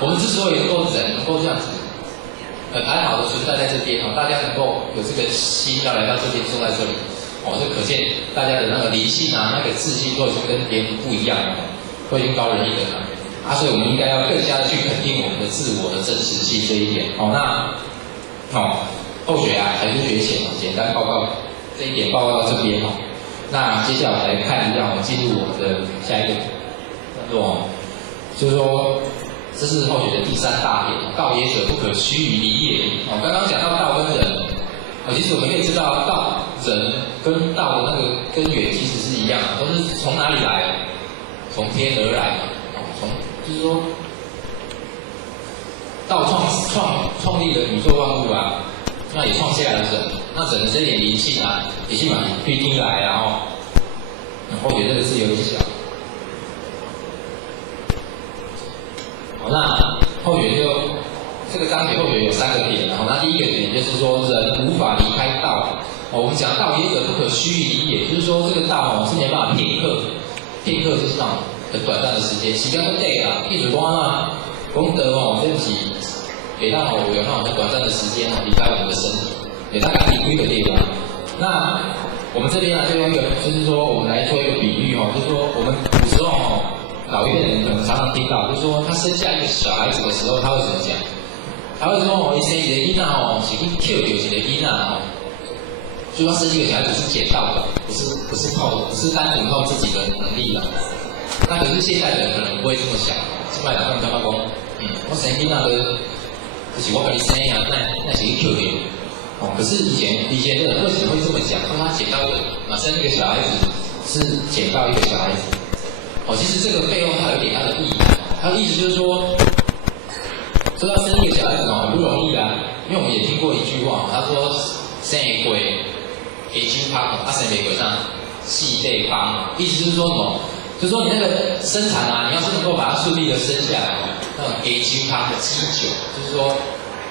我们之所以能够这样子，很好的存在在这边大家能够有这个心要来到这边坐在这里，就可见大家的那个灵性那个自信都已经跟别人不一样了，都已经高人一等了所以我们应该要更加的去肯定我们的自我的真实性这一点后学还是学前简单报告这一点报告到这边那接下来来看一下，我们进入我们的下一个段落就是说，这是后学的第3大点，道也者，不可虚于离也。刚刚讲到道跟人，其实我们可以知道，道人跟道的那个根源其实是一样的，都是从哪里来？从天而来就是说，道创立了宇宙万物那也创下来了人，那人的这点灵性也是蛮必定来后学这个字有点小。那后学这个章节后学有3个点，那第一个点就是说人无法离开道。我们讲道也者，不可虚于离也，就是说这个道是没办法片刻就是那种很短暂的时间，时间不对啦，譬如说功德对不起。给到有那种很短暂的时间离开我们的身体，给他赶紧归个地方。那我们这边就用一个，就是说我们来做一个比喻就是说我们古时候老一辈的人可能常常听到，就是说他生下一个小孩子的时候，他会怎么讲？他会说伊生一个囡仔是去捡到一个囡仔就要生一个小孩子是捡到的，不是单纯靠自己的能力啦。那可是现在的人可能不会这么想，现在人可能感觉讲，我生囡仔就是我给你生啊，那是去 Q 的。可是以前的人为什么会这么讲？说他捡到生一个小孩子是捡到一个小孩子。其实这个背后它有一点它的意义，它的意思就是说要生一个小孩子很不容易啊，因为我们也听过一句话，他说生一个给金胖，生一个那细背胖，意思就是说什么？就是说你那个生产啊，你要是能够把它顺利的生下来，那种给金胖鸡酒，就是说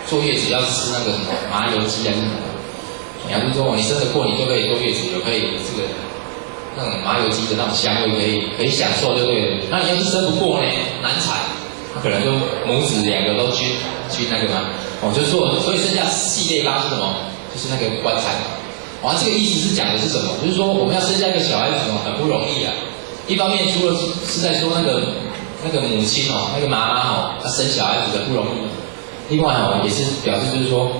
坐月子要吃那个什么麻油鸡还是什么？你要是说你生得过，你就可以坐月子，有可以这个那种麻油鸡的那种香味可以享受，就对了。那你要是生不过呢，难产，那可能就母子两个都均那个嘛。就是说，所以剩下细类方是什么？就是那个棺材。这个意思是讲的是什么？就是说我们要生下一个小孩子很不容易啊。一方面除了是在说那个母亲那个妈妈她生小孩子的不容易，另外也是表示就是说，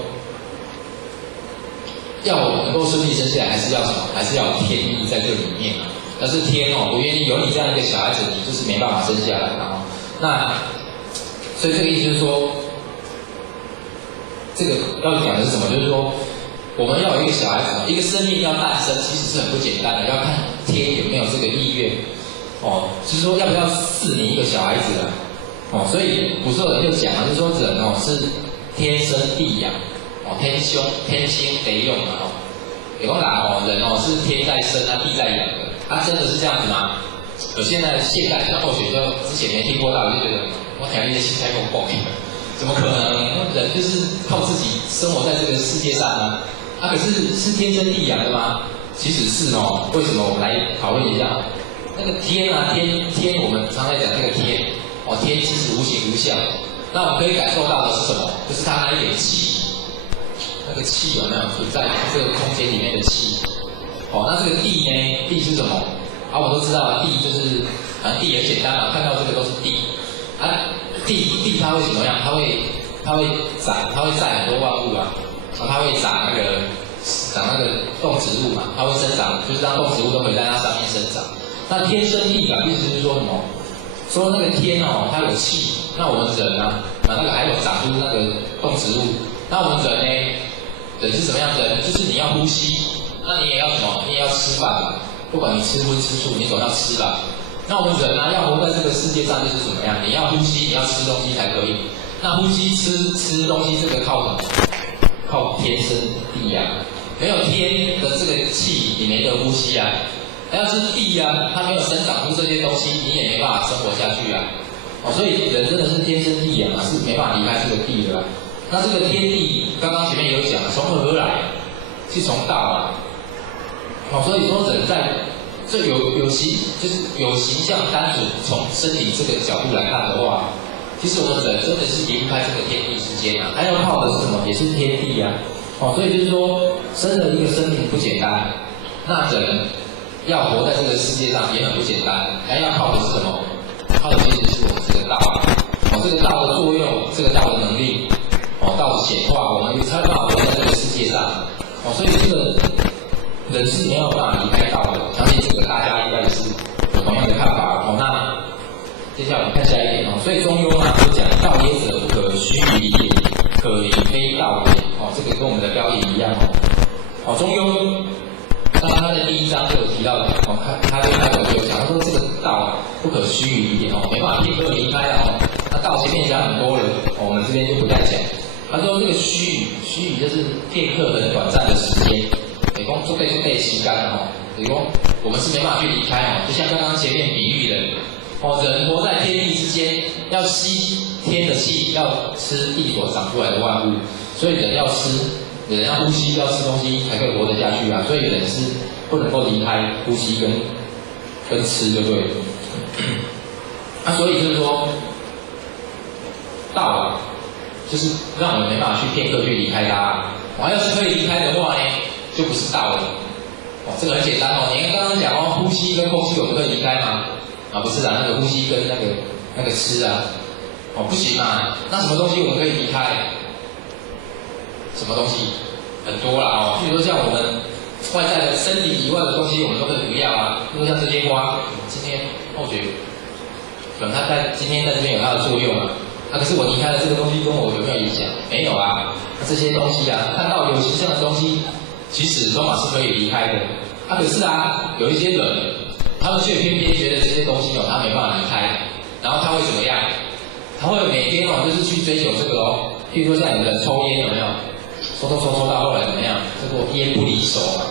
要能够顺利生下来，还是要什么？还是要有天意在这里面。但是天不愿意有你这样一个小孩子，你就是没办法生下来那所以这个意思就是说，这个要讲的是什么？就是说，我们要有一个小孩子一个生命要诞生，其实是很不简单的，要看天有没有这个意愿。就是说要不要赐你一个小孩子啊？所以古时候人就讲就是说人是天生地养，天兴地用嘛也讲啦人是天在生啊，地在养的，真的是这样子吗？现代或许就之前没听过到，就觉得我听你的心态够爆怎么可能？人就是靠自己生活在这个世界上啊，可是天生地养的吗？其实是为什么？我们来讨论一下。那个天啊，天，我们常在讲那个天，天其实无形无相。那我们可以感受到的是什么？就是它那一点气，那个气有没有存在这个空间里面的气？那这个地呢？地是什么？我们都知道地就是反正地很简单嘛，看到这个都是地。地它会怎么样？它会载很多万物啊，它会长那个动植物嘛，它会生长，就是让动植物都可以在它上面生长。那天生地养，意思就是说什么？说那个天它有气，那我们人啊，那个还有长出那个动植物。那我们人呢？人是什么样的人？就是你要呼吸，那你也要什么？你也要吃饭嘛。不管你吃荤吃素，你总要吃吧。那我们人啊，要活在这个世界上就是怎么样？你要呼吸，你要吃东西才可以。那呼吸吃东西，这个靠什么？靠天生地养。没有天的这个气，你没得呼吸啊。要是地啊，它没有生长出这些东西，你也没办法生活下去啊。所以人真的是天生地养啊，是没办法离开这个地的啦。那这个天地，刚刚前面有讲，从何而来？是从道啊。所以说人在这有形象单纯从身体这个角度来看的话，其实我们人真的是离不开这个天地之间啊。还要靠的是什么？也是天地啊。所以就是说，生了一个生命不简单，那人要活在这个世界上也很不简单，还要靠的是什么？靠的其实是我们这个道啊，这个道的作用，这个道的能力，道的显化，我们才有办法活在这个世界上。所以这个人是没有办法离开道的，相信这个大家应该也是有同样的看法。那接下来我们看下一点所以中庸就讲道也者，不可虚于也，可离非道也。这个跟我们的标题一样中庸。那他在第一章就有提到的，他对开头就有讲，他说这个道不可虚于一点没办法片刻离开那道前面讲很多了我们这边就不再讲。他说这个虚语就是片刻很短暂的时间，说做对时间说我们是没办法去离开就像刚刚前面比喻的人活在天地之间，要吸天的气，要吃地所长出来的万物，所以人要吃。人要呼吸，要吃东西才可以活得下去啊！所以人是不能够离开呼吸跟吃，就对了。所以就是说，道就是让我们没办法去片刻去离开它。要是可以离开的话呢，就不是道了。这个很简单你看刚刚讲呼吸跟空气我们可以离开吗？不是那个呼吸跟那个吃啊，不行嘛。那什么东西我们可以离开？什么东西很多啦譬如说像我们外在的身体以外的东西我们都可以不要啊，就像这些花，今天后觉可能它在今天在这边有它的作用啊，可是我离开了这个东西跟我有没有影响？没有啊，这些东西啊，看到有形象的东西，其实都嘛是可以离开的。可是啊，有一些人，他们却偏偏觉得这些东西他没办法离开，然后他会怎么样？他会每天就是去追求这个哦。譬如说像有人抽烟有没有？抽到后来怎么样？这个烟不离手嘛。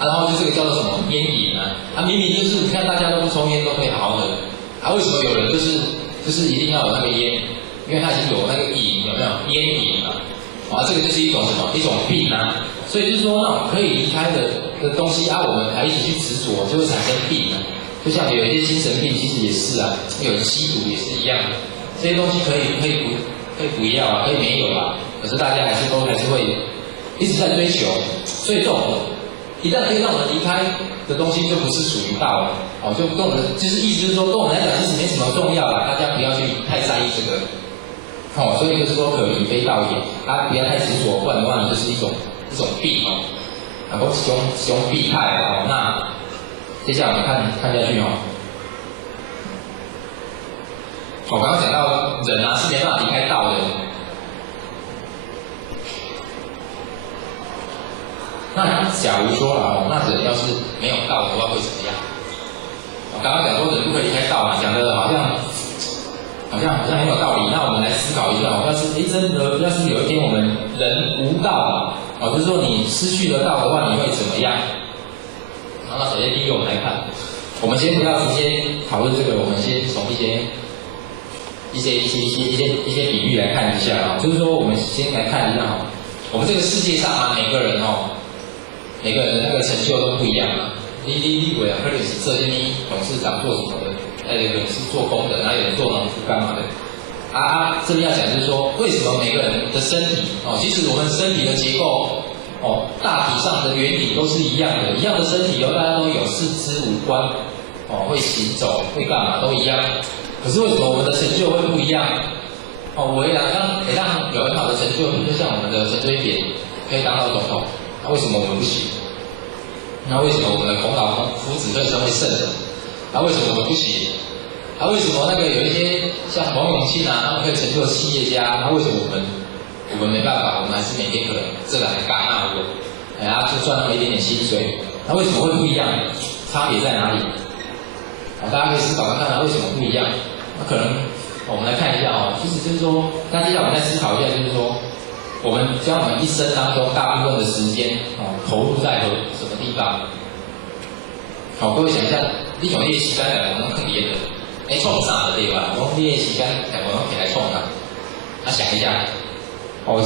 然后就这个叫做什么烟瘾啊？明明就是你看大家都不抽烟都可以好好的，为什么有人就是一定要有那个烟？因为他已经有那个瘾，有没有烟瘾嘛？这个就是一种什么？一种病啊。所以就是说那种可以离开的东西我们还一直去执着，就会产生病啊。就像有一些精神病，其实也是啊，有人吸毒也是一样的。这些东西可以不要啊，可以没有啊，可是大家还是会一直在追求。所以这种一旦可以让我们离开的东西，就不是属于道了。就跟我们就是意思就是说，对我们来讲其实没什么重要啦，大家不要去太在意这个。所以就是说可离非道也，不要太执着，不然的话你就是一种病我是用病态那接下来我们看下去我刚刚讲到人是没办法离开道的。那假如说那人要是没有道的话会怎么样？我刚刚讲说人不可以离开道讲的好像很有道理。那我们来思考一下真的要是有一天我们人无道就是说你失去了道的话，你会怎么样？那首先第一个我们来看，我们先不要直接讨论这个，我们先从一些比喻来看一下就是说我们先来看一下我们这个世界上每个人的那个成就都不一样你以为可能是这些董事长做什么的，有人是做工的，然后有人做农夫干嘛的这边要讲就是说，为什么每个人的身体其实我们身体的结构大体上的原理都是一样的，一样的身体大家都有四肢五官会行走会干嘛都一样，可是为什么我们的成就会不一样？我也让有很好的成就，就像我们的陈水扁可以当到总统，为什么我们不行？那为什么我们的孔老夫子可以成为圣人？为什么我们不行？为什么有一些像王永庆他们可以成就企业家？为什么我们没办法？我们还是每天可能这个还嘎那个，就赚那么一点点薪水，为什么会不一样？差别在哪里？大家可以思考看看为什么不一样？可能我们来看一下其实就是说，那接下来我们再思考一下，就是说，我们将我们一生当中大部分的时间投入在什么地方？各位想一下，你用这个时间来我们看别人，创啥的对吧？我们这个时间来我们给来创啥？想一下，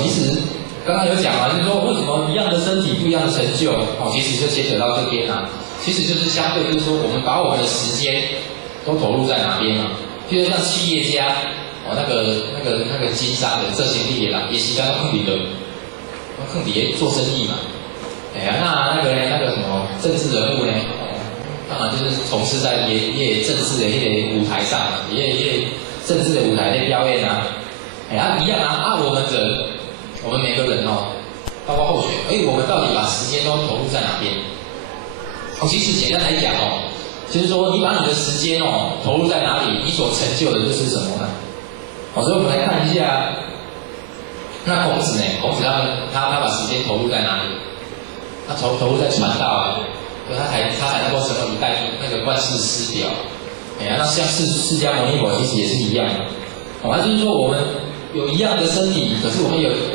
其实刚刚有讲就是说为什么一样的身体不一样的成就？其实就牵扯到这边其实就是相对就是说，我们把我们的时间都投入在哪边譬如像企业家那个经商的这些地业也时间都空底的，空底做生意嘛。那个什么政治人物呢？当然就是从事在也政治的舞台上也政治的舞台在表演一样我们每个人包括候选人，我们到底把时间都投入在哪边？其实简单来讲就是说你把你的时间投入在哪里，你所成就的就是什么呢？所以我们来看一下，那孔子他把时间投入在哪里？他投入在传道他才能够成为一代那个冠世师表。那像释迦牟尼佛其实也是一样的。就是说我们有一样的身体，可是我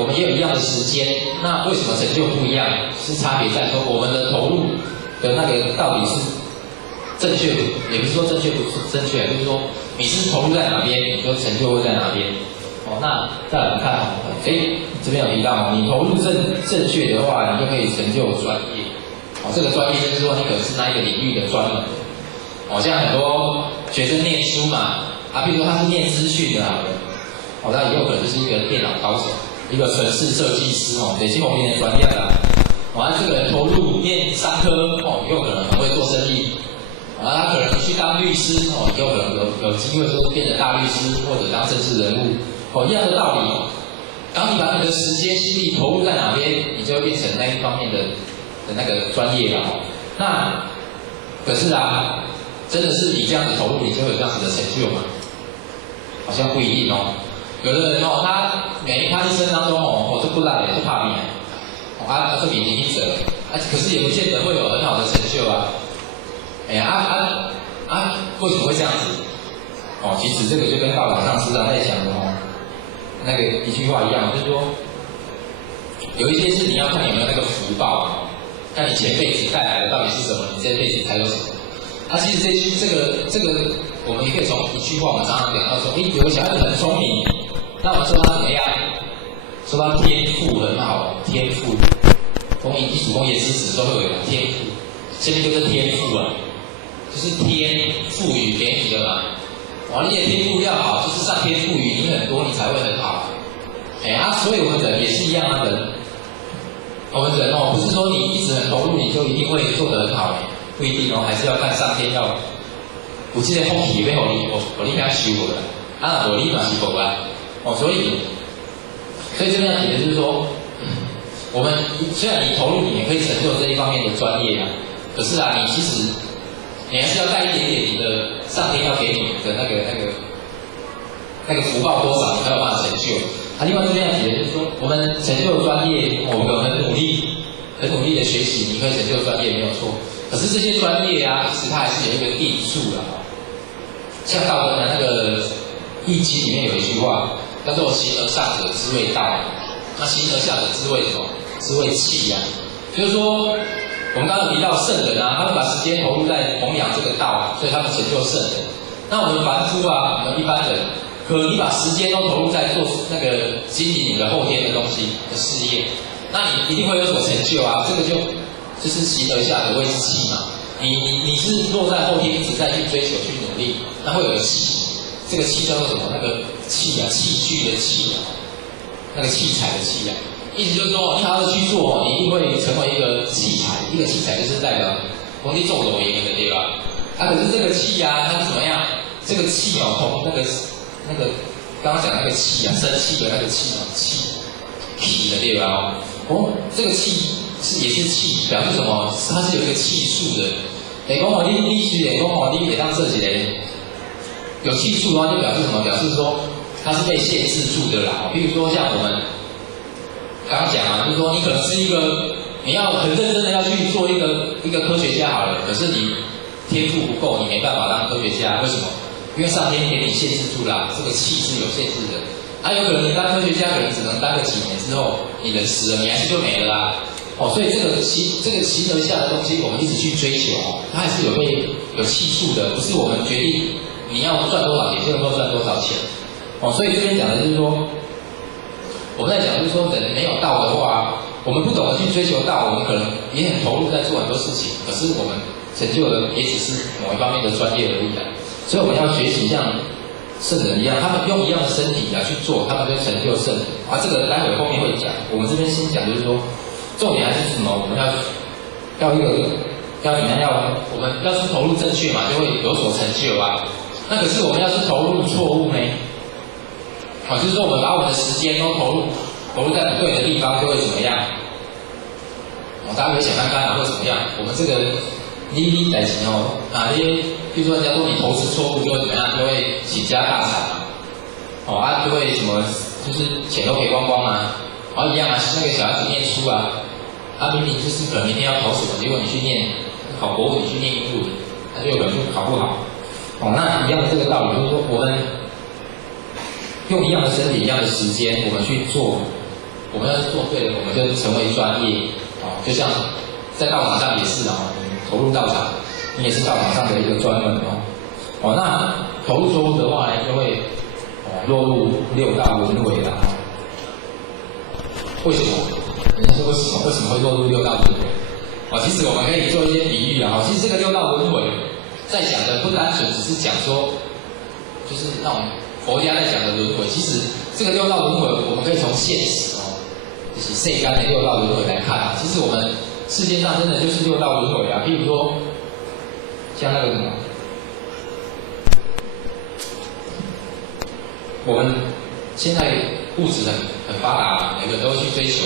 们也有一样的时间，那为什么成就不一样？是差别在说我们的投入的那个到底是正确，也不是说正确不是正确，就是说你是投入在哪边，你就成就会在哪边。那再来看这边有提到你投入正确的话，你就可以成就专业。这个专业就是说你可能是那一个领域的专门。像很多学生念书嘛，比如说他是念资讯的那以后可能就是一个电脑高手，一个程式设计师这些后面的专业这个人投入念商科以后可能很会做生意。他可能去当律师以后可能有机会说变成大律师或者当政治人物一样的道理。当你把你的时间心力投入在哪边，你就会变成那一方面的的那个专业啊。那可是啊，真的是你这样子投入，你就会有这样子的成就吗？好像不一定哦。有的人哦，他一生当中哦，就不烂的，就怕命啊，这比你者啊，可是也不见得会有很好的成就啊。哎呀为什么会这样子？哦，其实这个就跟道场上师长在讲的哦，那个一句话一样，就是说，有一些事你要看有没有那个福报啊，看你前辈子带来的到底是什么，你这辈子才有什么。其实这个，我们也可以从一句话，我们常常讲到说，有个小孩子很聪明，那我们说他怎么样？说他天赋很好，天赋，工艺、基础工业知识都会有天赋，这边就是天赋啊，就是天赋予给你的嘛。你的天赋要好，就是上天赋予你很多，你才会很好。所以我们人也是一样啊，我们人哦，不是说你一直很投入，你就一定会做得很好不一定哦，还是要看上天要。有这个风气要我你遐修的，我你嘛是无啦。所以这边要提的就是说，我们虽然你投入，你也可以成就这一方面的专业可是你其实你还是要带一点点你的上天要给你的那个福报多少，你才有办法成就。另外这边要提的就是说，我们成就专业，我们很努力的学习，你可以成就专业没有错。可是这些专业其实它还是有一个定数的。像道德的那个《易经》里面有一句话，叫做"形而上者之谓道"，那形而下者之谓什么？之谓气就是说，我们刚刚提到圣人他们把时间投入在弘扬这个道，所以他们成就圣人。那我们凡夫我们一般人，可你把时间都投入在做那个经营你的后天的东西的事业，那你一定会有所成就这个就是形而下的谓之气嘛。你是落在后天一直在去追求去努力，那会有个气，这个气叫做什么？那个气器具的气那个器材的器意思就是说，你好好的去做，你一定会成为一个器材。一个器材就是代表工地做抖音的，对吧？可是这个气它是怎么样？这个气从那个刚刚讲那个气生气的那个气气的，对吧？这个气也是气，表示什么？它是有一个气数的。讲你需要讲你得当设计的有气数就表示什么？表示说它是被限制住的啦。比如说像我们刚刚讲就是说你可能是一个你要很认真的要去做一个科学家好了，可是你天赋不够，你没办法当科学家。为什么？因为上天给你限制住啦，这个气是有限制的。有可能你当科学家，可能只能当个几年之后，你人死了，你还是就没了啦。所以这个形而下的东西，我们一直去追求它还是有气数的，不是我们决定你要赚多少钱就能够赚多少钱。所以这边讲的就是说，我们在讲就是说，人没有道的话，我们不懂得去追求道，我们可能也很投入在做很多事情，可是我们成就的也只是某一方面的专业而已所以我们要学习像圣人一样，他们用一样的身体去做，他们就成就圣人。这个待会后面会讲，我们这边先讲就是说，重点还是什么？我们要怎么样？我们要是投入正确嘛，就会有所成就那可是我们要是投入错误呢？就是说我们把我们的时间都投入在不对的地方，就会怎么样？大家可以想看看会怎么样？我们这个你代志比如说人家说你投资错误就会怎么样？就会倾家荡产就会什么？就是钱都赔光光一样那个小孩子念书明明就是可能明天要考什么，结果你去考国文，你去念英文，就有可能就考不好。那一样的这个道理，就是说我们用一样的身体、一样的时间，我们去做，我们要是做对了，我们就成为专业。就像在道场上也是你投入道场，你也是道场上的一个专门那投入错误的话呢，就会落入六道轮回为什么？人家说为什么会落入六道轮回？其实我们可以做一些比喻其实这个六道轮回在讲的不单纯只是讲说，就是那种佛家在讲的轮回。其实这个六道轮回，我们可以从现实就是世间的六道轮回来看其实我们世界上真的就是六道轮回譬如说，像那个什么，我们现在物质很发达每个人都会去追求，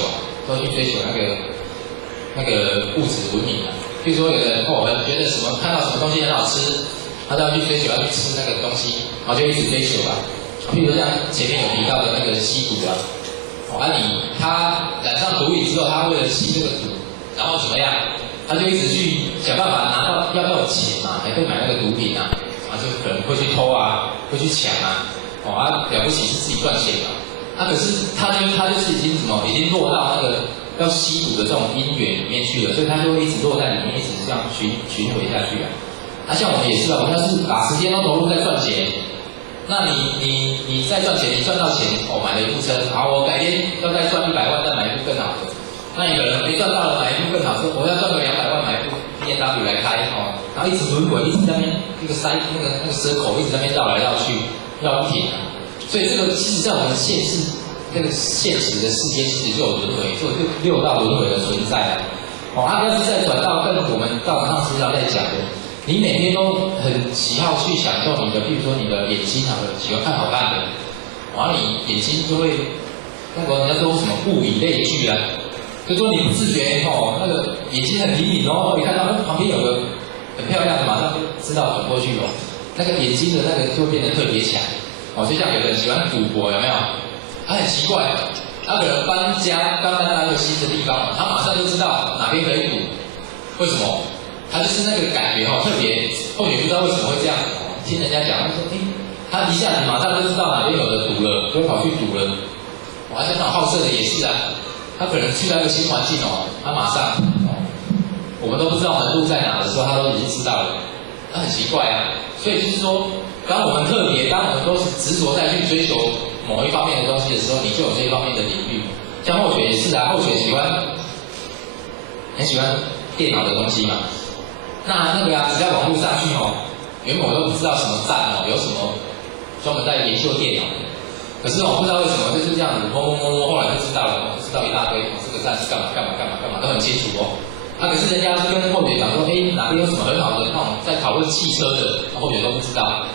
那那个物质文明啊。比如说有的人觉得什么看到什么东西很好吃，他就要去追求，要去吃那个东西，然后就一直追求啊。譬如说像前面有提到的那个吸毒啊，他染上毒瘾之后，他为了吸这个毒，然后怎么样？他就一直去想办法拿到要钱嘛，才可以买那个毒品啊，就可能会去偷啊，会去抢啊，了不起是自己赚钱嘛，可是他就是已经落到那个要吸毒的这种因缘里面去了，所以他就会一直落在里面，一直这样循回下去啊。像我们也是啊，我们要是把时间都投入在赚钱，那你再赚钱，你赚到钱，买了一部车，好，我改天要再赚100万，再买一部更好的。那有人赚到了买一部更好，说我要赚个200万买一部 BMW 来开然后一直轮回，一直在那边一个塞那个蛇口，一直在那边绕来绕去，绕不停啊。所以这个其实在我们现实的世界，其实就有轮回，就6道轮回的存在啊。要是再转到跟我们道场上时常在讲的，你每天都很喜好去享受你的，比如说你的眼睛喜欢看好看的，然后你眼睛就会人家说什么物以类聚啊。就说你不自觉那个眼睛很灵敏一看到旁边有个很漂亮的，马上就知道转过去那个眼睛的那个就变得特别强就像有的人喜欢赌博，有没有？他很奇怪，他可能搬家刚搬到一个新的地方，他马上就知道哪边可以赌，为什么？他就是那个感觉特别，或许不知道为什么会这样听人家讲，他说他一下子马上就知道哪边有的赌了，就会跑去赌了。像那种好色的也是啊。他可能去到一个新环境他马上我们都不知道门路在哪的时候，他都已经知道了，那很奇怪啊。所以就是说，当我们都是执着在去追求某一方面的东西的时候，你就有这一方面的领域。像后学也是啊，后学很喜欢电脑的东西嘛。那个只在网络上去原本我都不知道什么站有什么专门在研究电脑的。可是不知道为什么就是这样子摸，后来就知道了，就知道一大堆这个站是干嘛都很清楚可是人家是跟后学讲说，哪边有什么很好的那种在讨论汽车的，后学都不知道，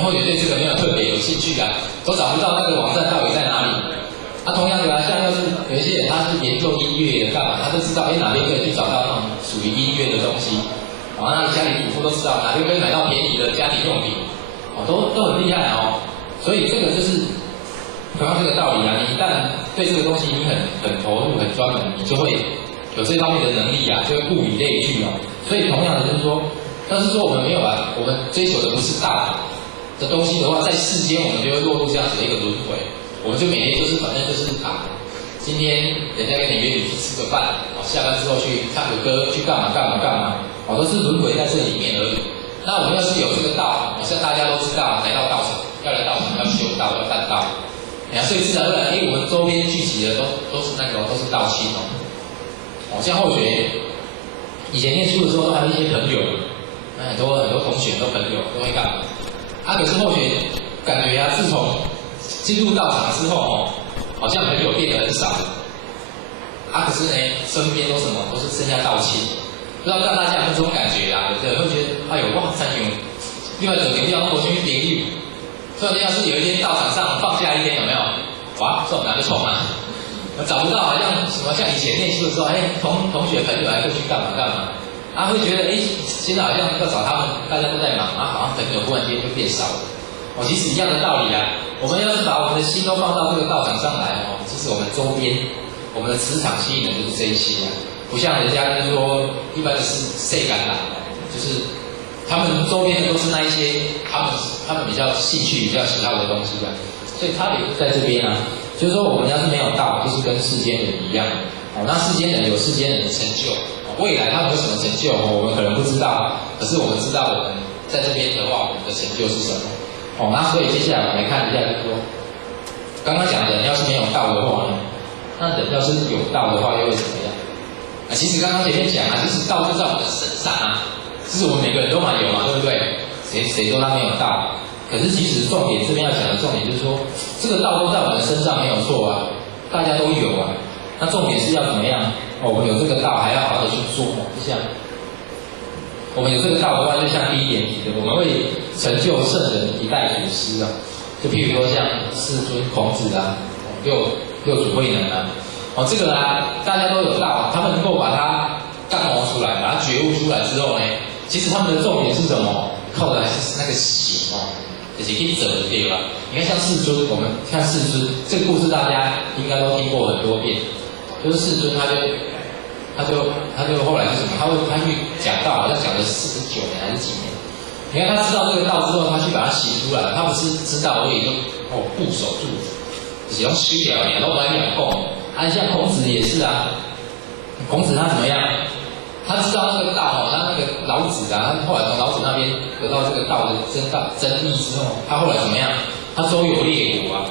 后学对这个没有特别有兴趣啊，都找不到那个网站到底在哪里。同样的像要是有一些人他是研究音乐的干嘛，他都知道哪边可以去找到那种属于音乐的东西，那家里主妇都知道哪边可以买到便宜的家庭用品，都很厉害所以这个就是同样这个道理啊，你一旦对这个东西你很投入、很专门，你就会有这方面的能力就会物以类聚所以同样的就是说，要是说我们没有我们追求的不是道的东西的话，在世间我们就会落入这样子的一个轮回。我们就每天反正就是今天人家跟你约你去吃个饭，下班之后去唱个歌，去干嘛，都是轮回在这里面而已。那我们要是有这个道，像大家都知道，来到道场要修道，要办道。所以自然而然，我们周边聚集的都是道亲像后学以前念书的时候，都还有一些朋友，很多同学、很多朋友都会干嘛？可是后学感觉自从进入道场之后好像朋友变得很少可是身边都是剩下道亲，不知道大家有没有这种感觉有的人会觉得，哇，参与另外整个地方都去别地。所以要是有一天道场上放假一天，有没有？哇，这种哪个冲我找不到，好像什么像以前念书的时候，同学朋友还会去干嘛，会觉得现在好像要找他们，大家都在忙好像朋友忽然间就变少了。其实一样的道理我们要是把我们的心都放到这个道场上来其实我们周边我们的磁场吸引的就是这一些不像人家就是说一般的是谁感就是他们周边的都是那一些他们比较兴趣、比较喜好的东西所以差别就在这边就是说我们要是没有道，就是跟世间人一样那世间人有世间人的成就未来他们有什么成就我们可能不知道，可是我们知道我们在这边的话，我们的成就是什么那所以接下来我们来看一下，就是说刚刚讲人要是没有道的话那人要是有道的话又会怎么样其实刚刚前面讲其实道就在我们的身上这是我们每个人都有对不对？谁说他没有道？可是其实重点这边要讲的重点就是说，这个道都在我们身上没有错大家都有那重点是要怎么样？我们有这个道，还要好好的去做就像我们有这个道的话，就像第一点提的，我们会成就圣人一代祖师就譬如说像世尊孔子六祖慧能这个大家都有道，他们能够把它觉悟出来之后呢，其实他们的重点是什么？靠的还是那个行哦，就是去走的对吧？你看像世尊，我们看世尊这个故事，大家应该都听过很多遍。就是世尊他就后来是什么？他去讲道，好像讲了49年还是几年。你看他知道这个道之后，他去把它行出来，他不是知道而已，就固守住，就是用修了然后来养供。像孔子也是啊，孔子他怎么样？他知道那个道哦，他那个老子啊，他后来从老子那边得到这个道的真义之后，他后来怎么样？他周游列国啊，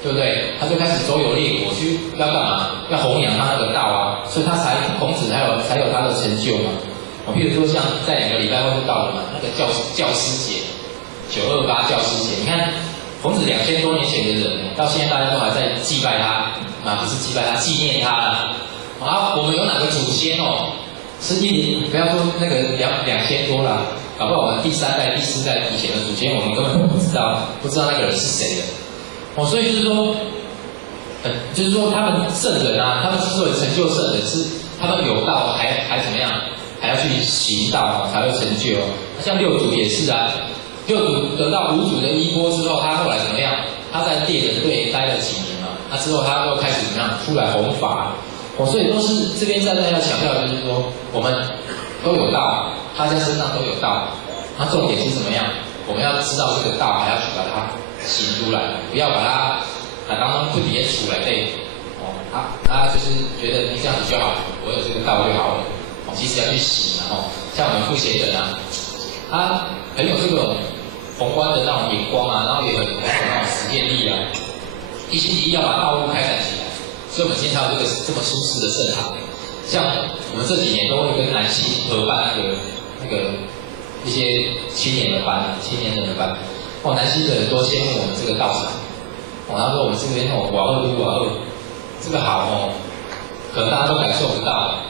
对不对？他就开始周游列国去要干嘛？要弘扬他那个道啊，所以他孔子才有他的成就嘛。譬如说像在2个礼拜后就到了嘛，那个教师节，928教师节，你看孔子2000多年前的人，到现在大家都还在祭拜他啊，不是祭拜他，纪念他啦。我们有哪个祖先哦？是不要说那个2000多啦，搞不好我们第3代、第4代以前的祖先，我们根本不知道那个人是谁的。所以就是说他们圣人啊，他们之所以成就圣人，是他们有道还怎么样，还要去行道才会成就。像六祖也是啊，六祖得到五祖的衣钵之后，他后来怎么样？他在猎人队待了几年嘛，之后他又开始怎么样出来弘法。所以都是这边在要强调的就是说，我们都有道，大家身上都有道。那重点是怎么样？我们要知道这个道，还要去把它行出来，不要把它当成困别出来对。就是觉得你这样子就好，我有这个道就好了。其实要去行像我们傅贤人啊，他很有这种宏观的那种眼光啊，然后也很有那种实践力啊，一心一意要把道路开展起来。所以我们今天才有这么舒适的圣堂。像我们这几年都会跟南信合办那个一些青年人的班，南信的人多羡慕我们这个道场。他说我们这边瓦二，这个好可能大家都感受不到，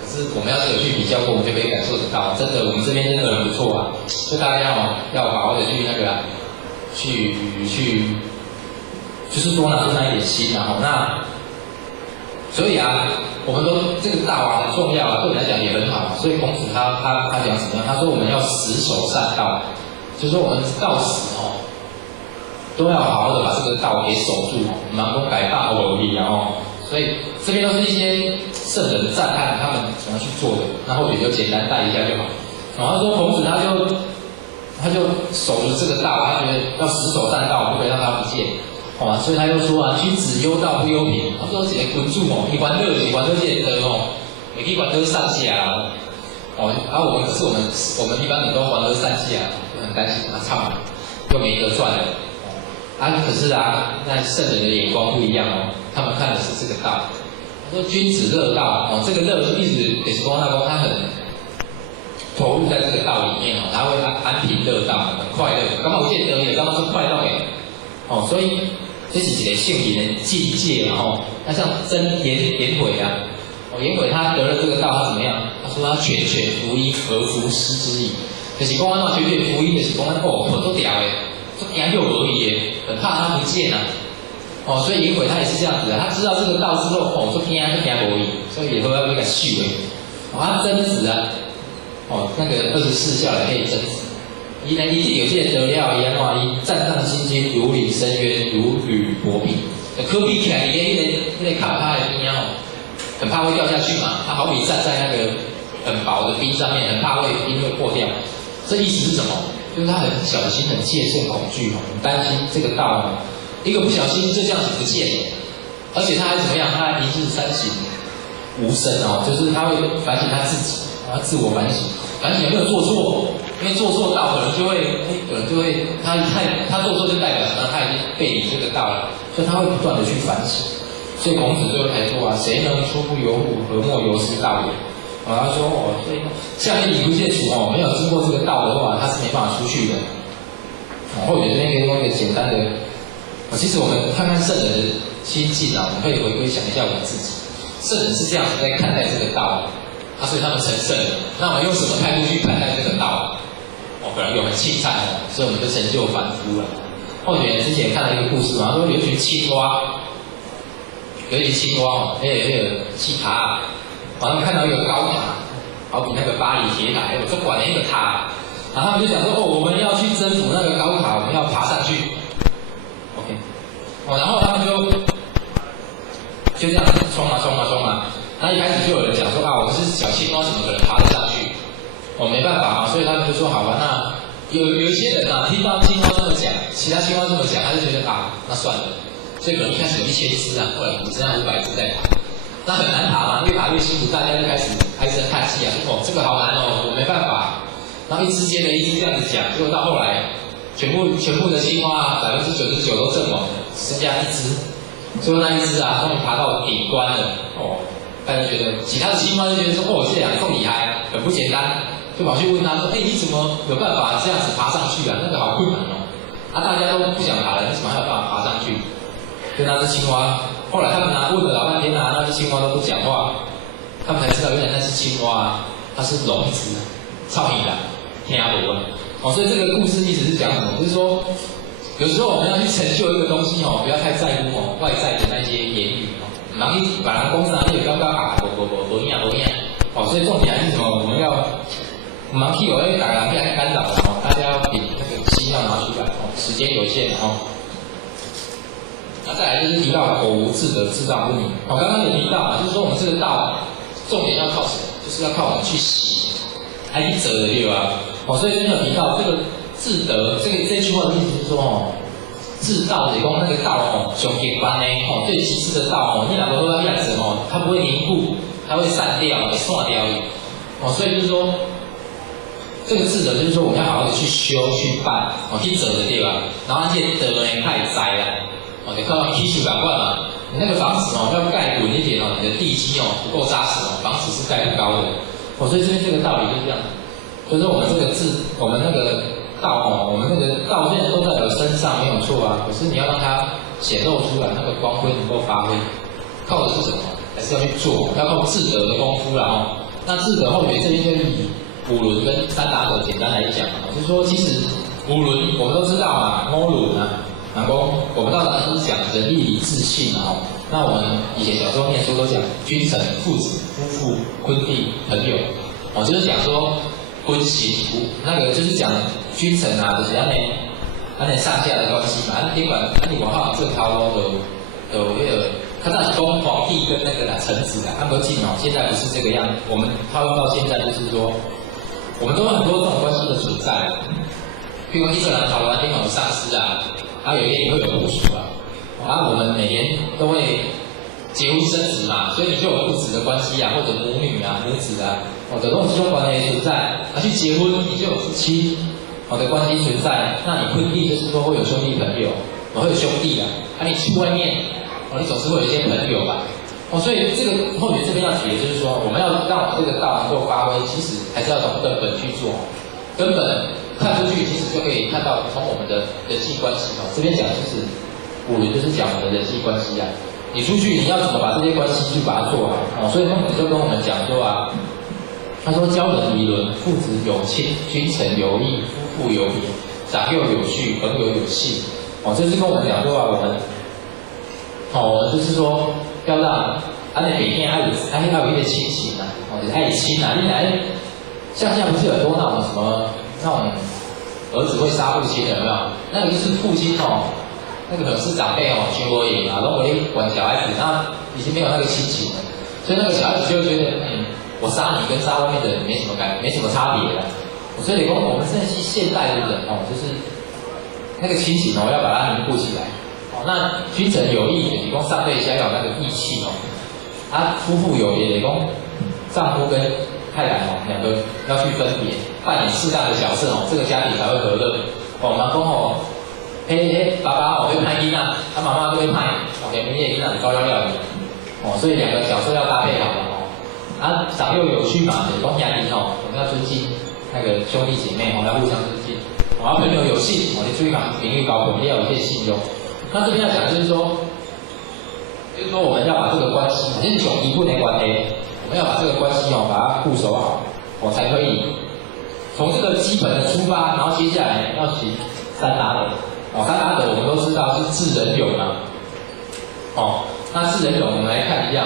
可是我们要是有去比较过，我们就可以感受得到。真的，我们这边真的很不错啊，所以大家要把握的去那个去，就是多拿出那一点心那。所以我们都这个道很重要对我们来讲也很好。所以孔子他讲什么样？他说我们要死守善道，就是说我们到死都要好好的把这个道给守住盲公改大而已所以这边都是一些圣人赞叹他们怎么去做的，那或许就简单带一下就好。他说孔子他就守着这个道，他觉得要死守善道，不可以让它不见。所以他又说君子忧道不忧贫。他说这个君主你管乐是管乐这个也可以管乐上下我们一般人都管乐上下，就很担心唱又没得赚了可是那圣人的眼光不一样他们看的是这个道。他说君子乐道这个乐意思也是说他很投入在这个道里面他会安贫乐道，很快乐，刚好见得也刚好是快乐所以这是一个圣人的境界那像颜回颜回他得了这个道，他怎么样？他说他全福音而弗失之意，就是讲全福音，就是讲很多条的，做惊又而已很怕他不见所以颜回他也是这样子他知道这个道之后做惊无意，所以以后要那个续他曾子那个24孝来可以曾子。一定有些人得了伊战战兢兢，如履深渊，如履薄冰。科比起来，那个卡帕的冰很怕会掉下去嘛。他好比站在那个很薄的冰上面，很怕冰会破掉。这意思是什么？就是他很小心、很戒慎恐惧很担心这个道一个不小心就这样子不见了。而且他还怎么样？他还一日三省吾身就是他会反省他自己，自我反省，反省有没有做错。因为做错道，可能就会他做错就代表他已经背离这个道了，所以他会不断的去反省。所以孔子最后才说谁能出乎由虎，何莫由是道也。他说所以下面引入戒除没有经过这个道的话，他是没办法出去的。或者这边可以用一个简单的，其实我们看看圣人的心境我们可以回归想一下我们自己，圣人是这样子在看待这个道所以他们成圣了。那我们用什么态度去看待这个道？可能有很气菜所以我们就成就凡夫了。或者之前看了一个故事说有一群青蛙，那个气塔他们看到一个高塔好比那个巴黎铁塔，有这管的一个塔，然后他们就讲说，哦，我们要去征服那个高塔，我们要爬上去 ，OK， 哦，然后他们就这样冲啊冲啊冲啊，那一开始就有人讲说啊，我们是小青蛙，怎么可能爬得上去？哦，没办法啊，所以他们就说好吧，那有一些人啊，听到青蛙这么讲，其他青蛙这么讲，他就觉得啊，那算了。所以可能一开始有1000只啊，后来只剩下500只在爬，那很难爬嘛，越爬越辛苦，大家就开始唉声叹气啊，说哦这个好难哦，我没办法。然后一只接着一只这样子讲，结果到后来，全部的青蛙99%都阵亡了，只剩下一只，最后那一只啊，终于爬到顶端了哦。大家觉得其他的青蛙就觉得说哦这两个厉害，很不简单，就跑去问他说，哎你怎么有办法这样子爬上去啊？那个好困难哦。啊大家都不想爬了，你怎么还有办法爬上去？就那只青蛙，后来他们问了老半天啊，那只青蛙都不讲话，他们才知道原来那只青蛙啊，它是聋子，超你啦，听不懂哦。所以这个故事意思是讲什么？就是说，有时候我们要去成就一个东西哦，不要太在乎哦外在的那些言语哦，然后把人公司啊，你刚刚啊，不一样哦。所以重点还是什么？我们要去我要打人被干扰哦，大家要把那个心要拿出来哦，时间有限哦。那再来就是提到口无智者，智道不明。我刚刚有提到嘛，就是说我们这个道重点要靠什么？就是要靠我们去习，还去折的对吧？哦，所以这边有提到这个智德，这句话的意思是说哦，智道是讲那个道哦，上极端呢哦，最极致的道哦，你哪个都要样子哦，它不会凝固，它会散掉，会散掉哦，所以就是说。这个智德就是说，我们要好好的去修、去办，哦，去折的对吧？然后那些德呢，太栽了，哦，你看到基础感官嘛，你那个房子哦，要盖稳一点哦，你的地基哦不够扎实哦，房子是盖不高的，哦，所以这边这个道理就是这样，就是我们这个智，我们那个道哦，我们那个道现在都在我身上没有错啊，可是你要让它显露出来，那个光辉能够发挥，靠的是什么？还是要去做，要靠智德的功夫啦哦。那智德后面这边就以五伦跟三打者简单来讲，就是说，其实五伦我们都知道嘛，五伦啊，然后我们到哪都是讲仁义礼智信啊。那我们以前小时候念书都讲君臣、父子、夫妇、坤弟、朋友，哦，就是讲说君臣那个就是讲君臣啊，就是安尼上下的关系嘛。安尽管你往后正头路有那个，他那是讲皇帝跟那个臣子啊，安不进哦，现在不是这个样子。我们套用到现在就是说。我们都有很多这种关系的存在，譬如一个人讨论完天有上司啊，有一天你会有部属啊，我们每年都会结婚生子嘛，所以你就有父子的关系啊，或者母女啊、母子啊，的这种这种关系存在。去结婚你就有夫妻的关系存在，那你婚弟就是说会有兄弟朋友，会有兄弟啊，你去外面你总是会有一些朋友吧。所以这个后面这边要提的就是说，我们要让这个道能够发挥，其实还是要从根本去做。根本看出去，其实就可以看到从我们的人际关系这边讲，其实五伦就是讲我们的人际关系啊。你出去你要怎么把这些关系去把它做好所以孟子就跟我们讲说啊，他说交人以伦，父子有亲，君臣有义，夫妇有礼，长幼有序，朋友有信。这是跟我们讲说啊，我们就是说。要让每天还有一个亲情啊，就是爱亲啊。你来，像现在不是有很多那种什么那种儿子会杀父亲的有没有？那个就是父亲那个可能是长辈全国赢啊，如果你管小孩子，那已经没有那个亲情了，所以那个小孩子就会觉得，我杀你跟杀外面的人没什么差别了。所以我们现代的人就是那个亲情要把它凝固起来。那君臣有义，就是讲上对下要有那个义气夫妇有别，就是讲丈夫跟太太两个要去分别，扮演适当的角色这个家庭才会和乐。我们讲爸爸会拍囡仔，妈妈会拍明天囡仔是高要料理所以两个角色要搭配好了长幼有序嘛，就是讲兄弟我们要尊敬那个兄弟姐妹要互相尊敬。朋友有信，你注意看频率高，我们要有一些信用。那这边要讲就是说我们要把这个关系，先从一部的关系，我们要把这个关系把它固守好，才可以从这个基本的出发，然后接下来要行三达德。三达德我们都知道是智仁勇嘛。那智仁勇我们来看一下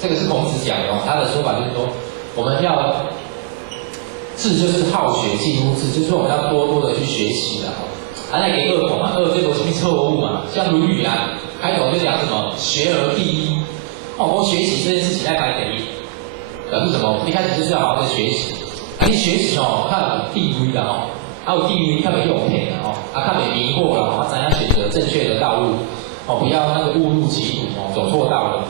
这个是孔子讲的他的说法就是说，我们要智就是好学，近乎智，就是说我们要多多的去学习的。那给恶口嘛，恶这个是错误嘛，像《论语》啊，开头就讲什么学而第一。我学习这件事情在排第一，表示什么？一开始就是要好好的学习。你学习它有地位的有地位，它有用品的它没迷惑了怎样选择正确的道路不要那个误入歧途走错道了。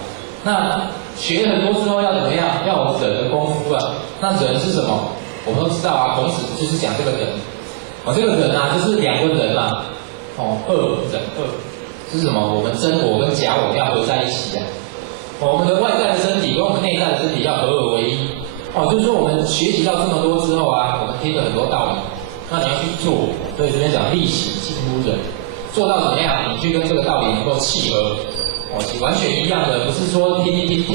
那学很多之后要怎么样？要有忍的功夫啊。那忍是什么？我们都知道孔子就是讲这个忍这个忍就是两个人嘛恶忍恶是什么？我们真我跟假我要合在一起我们的外在的身体跟我们内在的身体要合而为一就是说我们学习到这么多之后我们听了很多道理，那你要去做。所以这边讲力行近乎忍，做到怎么样？你去跟这个道理能够契合完全一样的，不是说听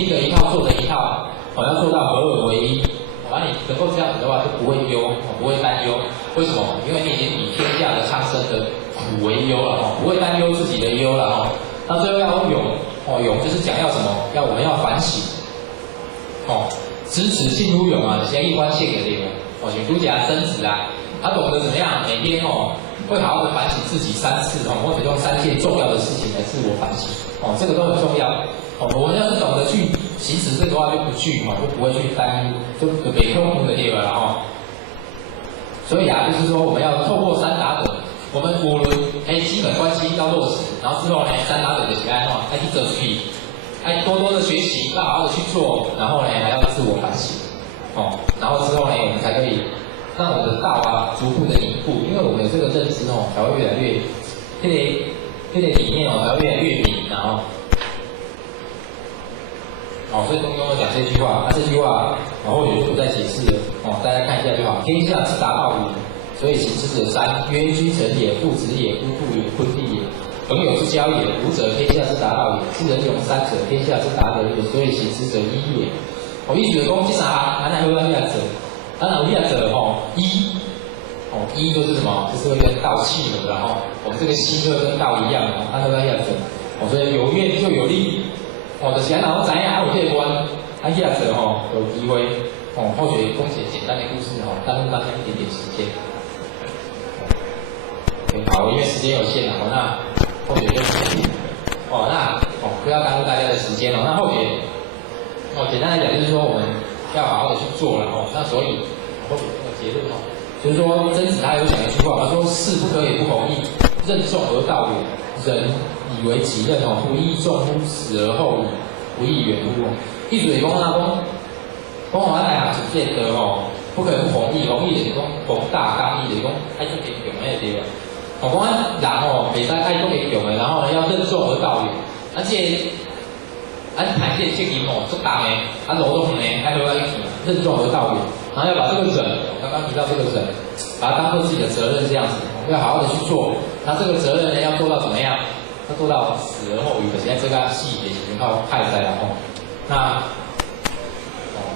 的一套做的一套要做到合而为一。你能够这样子的话，就不会忧不会担忧。为什么？因为你已经以天下的苍生的苦为忧了不会担忧自己的忧了那最后要有勇勇就是讲要什么？我们要反省知止近乎勇现在一关献给这个请读讲曾子他懂得怎么样每天会好好的反省自己3次或者用3件重要的事情来自我反省这个都很重要我们要是懂得去行使这个话，就不去就不会去担忧，就没空空的地方了所以就是说我们要透过3达德，我们5轮基本关系要落实，然后之后呢3达德的喜爱要去做出去，多多的学习，要好好的去做，然后呢还要自我反省然后之后呢我们才可以让我们的道逐步的凝固，因为我们有这个认知才会越来越这个理念才会越来越明所以东东讲这句话，这句话或许就不再解释了大家看一下就好。天下之大道也，所以行之者三：曰居臣也，父子也，夫妇也，坤弟也。朋友之交也，吾者天下之大道也；知人勇三者，天下之达德也。所以行之者一也。意思就讲这3行，咱来好咱要做，咱有要做一就是什么？就是会跟道契合我们这个心就跟道一样咱都要做所以有愿就有力。就是咱若知影有这个关，遐做有机会或许讲些简单的故事耽误大家一点点时间。好，因为时间有限那或许就不要耽误大家的时间那或许简单来讲就是说我们要好好的去做了那所以或许这个结论就是说曾子他有讲一句话，他说事不可以不弘毅，任重而道远，人以为己任不亦重乎？死而后已，不亦远乎？意思是讲讲咱来行出这个不可以不弘毅，弘毅就是讲宏大刚毅，就是讲爱做英雄的对吧？讲咱人袂使爱做英雄的，然后呢要任重而道远，咱排这责任足重的，劳动呢爱好一起，任重而道远，然后要把这个忍，刚刚提到这个忍，把它当做自己的责任这样子，要好好的去做。那这个责任呢要做到怎么样？要做到死而后已，现在这个细节已经靠太在了那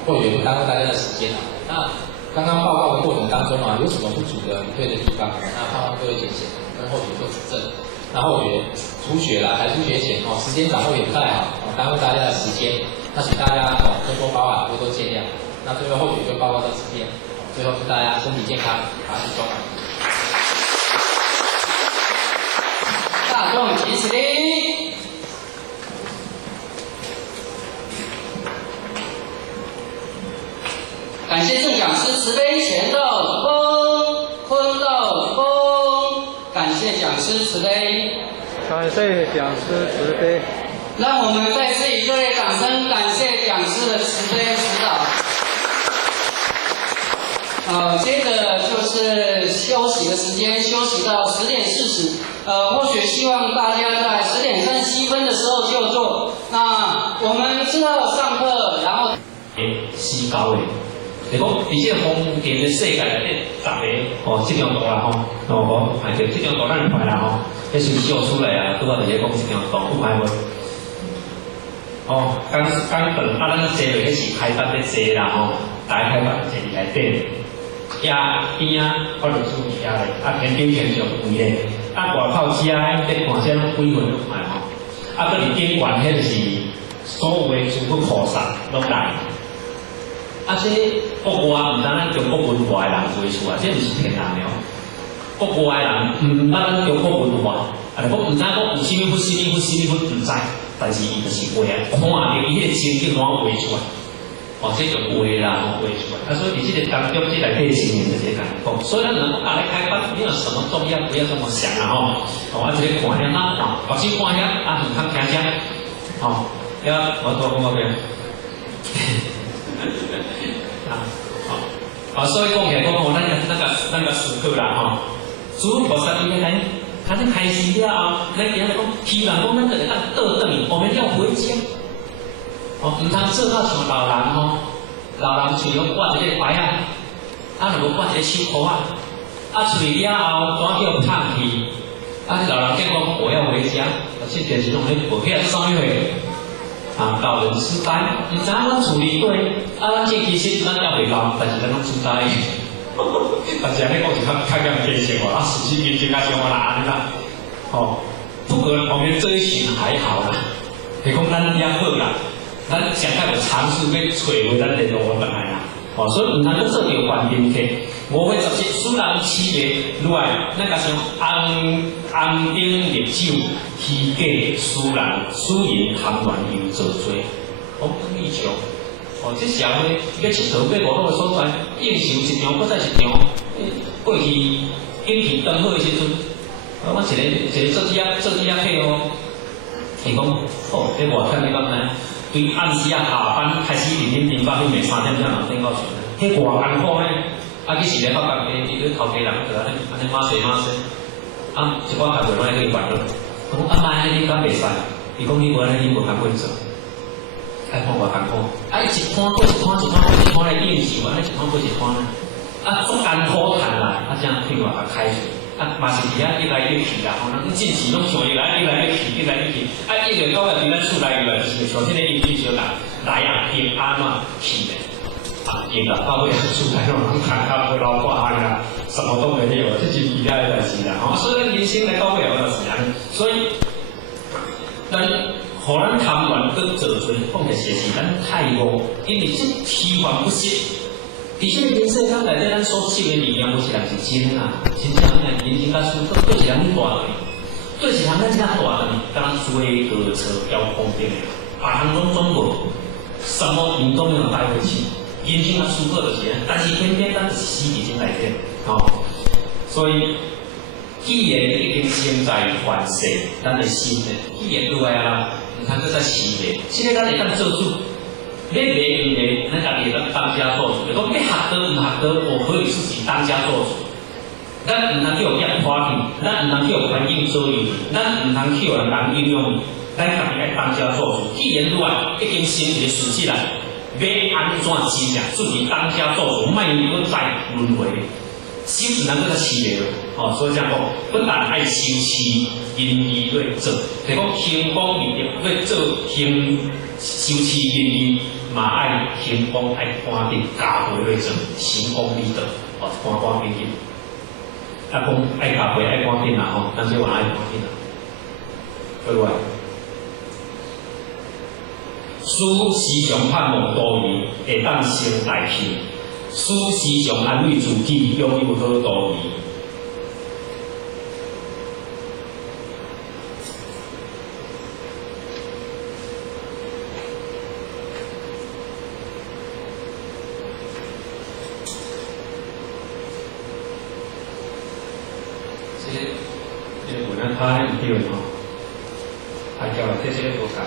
或许耽误大家的时间那刚刚报告的过程当中有什么不足的、不对的地方？那盼望各位见贤，跟后学做指正。那后学初学啦，才初学前时间掌握也不太好耽误大家的时间。那请大家多多包涵，多多见谅。那最后后学就报告到这边，最后祝大家身体健康，法喜充满。大众齐起立。感谢正讲师慈悲前斗风，坤斗风。感谢讲师慈悲。感谢讲师慈悲。让我们再次以热烈掌声感谢讲师的慈悲指导。接着就是休息的时间，休息到10点40。或许希望大家在10点37分的时候就坐。那我们之后上课，然后思考的，就讲伫这丰田的世界内底，大家这张图啦就这张图咱看啦迄是秀出来拄仔伫咧讲这张图不歹无？刚长咱坐落迄是开发的坐啦大家开发坐伫内底。边我就注意咧，天顶天上位咧，外口遮咧看啥拢几分快搁伫顶悬迄是所有的诸佛菩萨拢来，啊，这国外唔单咱中国文化的人做出来，这唔是骗人的哦。国外的人唔单咱中国文化，啊，我唔知讲有啥物不啥物不啥物不唔知，但是伊就是画啊，看到伊迄个情景拢画出来。哦，这种画啦，画出来。啊，所以你这个当中，这来对新年的这个感觉。所以咱能够来开发，没有什么重要，不要这么想啊吼。哦，啊，这个看遐那哦，目睭看遐，啊，耳通听遮，哦，要我多讲个咩？啊，所以讲起来，讲吼，咱个时刻啦吼，主菩萨伊来，他在开始了后，咱今日讲，希望讲咱就会当倒转去，我们要回家。哦，唔通做到像老人吼，老人喙拢挂一个牌啊，啊，若无挂一个手箍啊，啊，喙了后赶叫叹气，啊，老人结讲我要回家，这电视拢咧报起来啥物货？啊，老人痴呆，唔知影咱处理对，啊，咱这其实咱要袂老，但是咱拢痴呆。但是安尼讲就较讲偏心哦，啊，实际面较像我啦安尼啦，哦，不过旁边这一群还好啦，是讲咱也好啦。咱上海有尝试要找回咱联络我本来啦，哦，所以唔通去做着环境客。5月17，虽然7月愈来，咱加上红顶烈酒、虚假、私人、私人谈恋又做多，我不意上。哦，这社会要佚佗要无好的所在，应酬一场，搁再一场。过去景气刚好的时阵，我一个做子客哦，伊讲好，在外口你讲咩？对暗时啊下班开始认真发，迄暝3点才人顶到床，迄偌艰苦呢？啊，去时咧发工伊个头家人就安尼马洗，啊，一寡客户拢来去烦恼，我讲阿妈你敢袂使？伊讲你无安尼，你无通做，爱看偌艰苦，啊，伊一摊过一摊来应酬，安尼一摊过一摊呢，啊，足艰苦赚啦，啊，这样对外开水。啊，嘛是伫遐越来越去啦，吼，咱近期拢像越来越去，啊，1月9月伫咱厝内越来就是像现在应对小人来啊，平安嘛去的，啊，应啦，到尾厝内拢人看到不老挂安啦，什么都没有，这是其他的代志啦，吼，所以人生来到尾有就是安尼，所以咱互咱贪恋跟做罪，讲起是咱太过，因为这虚幻不实。伫这个人世间内底，咱所信的力量，有一人是真啊，真正咱人生甲输，对一人去大对，对一人咱真大对，敢追歌车要方便的，别人拢无，什么运动都带回去，人生甲输过就是安，但是偏偏咱是死伫这内底，吼，所以既然已经身在凡世，咱的心呢，既然落来啦，唔通再死咧，这个咱会当做主。要卖唔卖，咱家己当家做主。如果要学得唔学得，我可以自己当家做主。咱唔通去互业花去，咱唔通去互环境左右，咱唔通去互人影响。咱家己爱当家做主。既然愈来已经成一个事实啦，要安怎真正自己当家做主，莫要再轮回。心唔能够再痴迷了，哦，所以这样讲，不但爱修持因义对做，就讲行功立业对做行修持因义，嘛爱行功爱观点教诲对做，行功立德，哦，观点点。啊，讲爱教诲爱观点啦，吼，咱就话爱观点啦，对不对？书时常盼望多义，会当成大器。书时常安慰自己，拥有好道义。这有咱他一定吼，还叫这些多讲。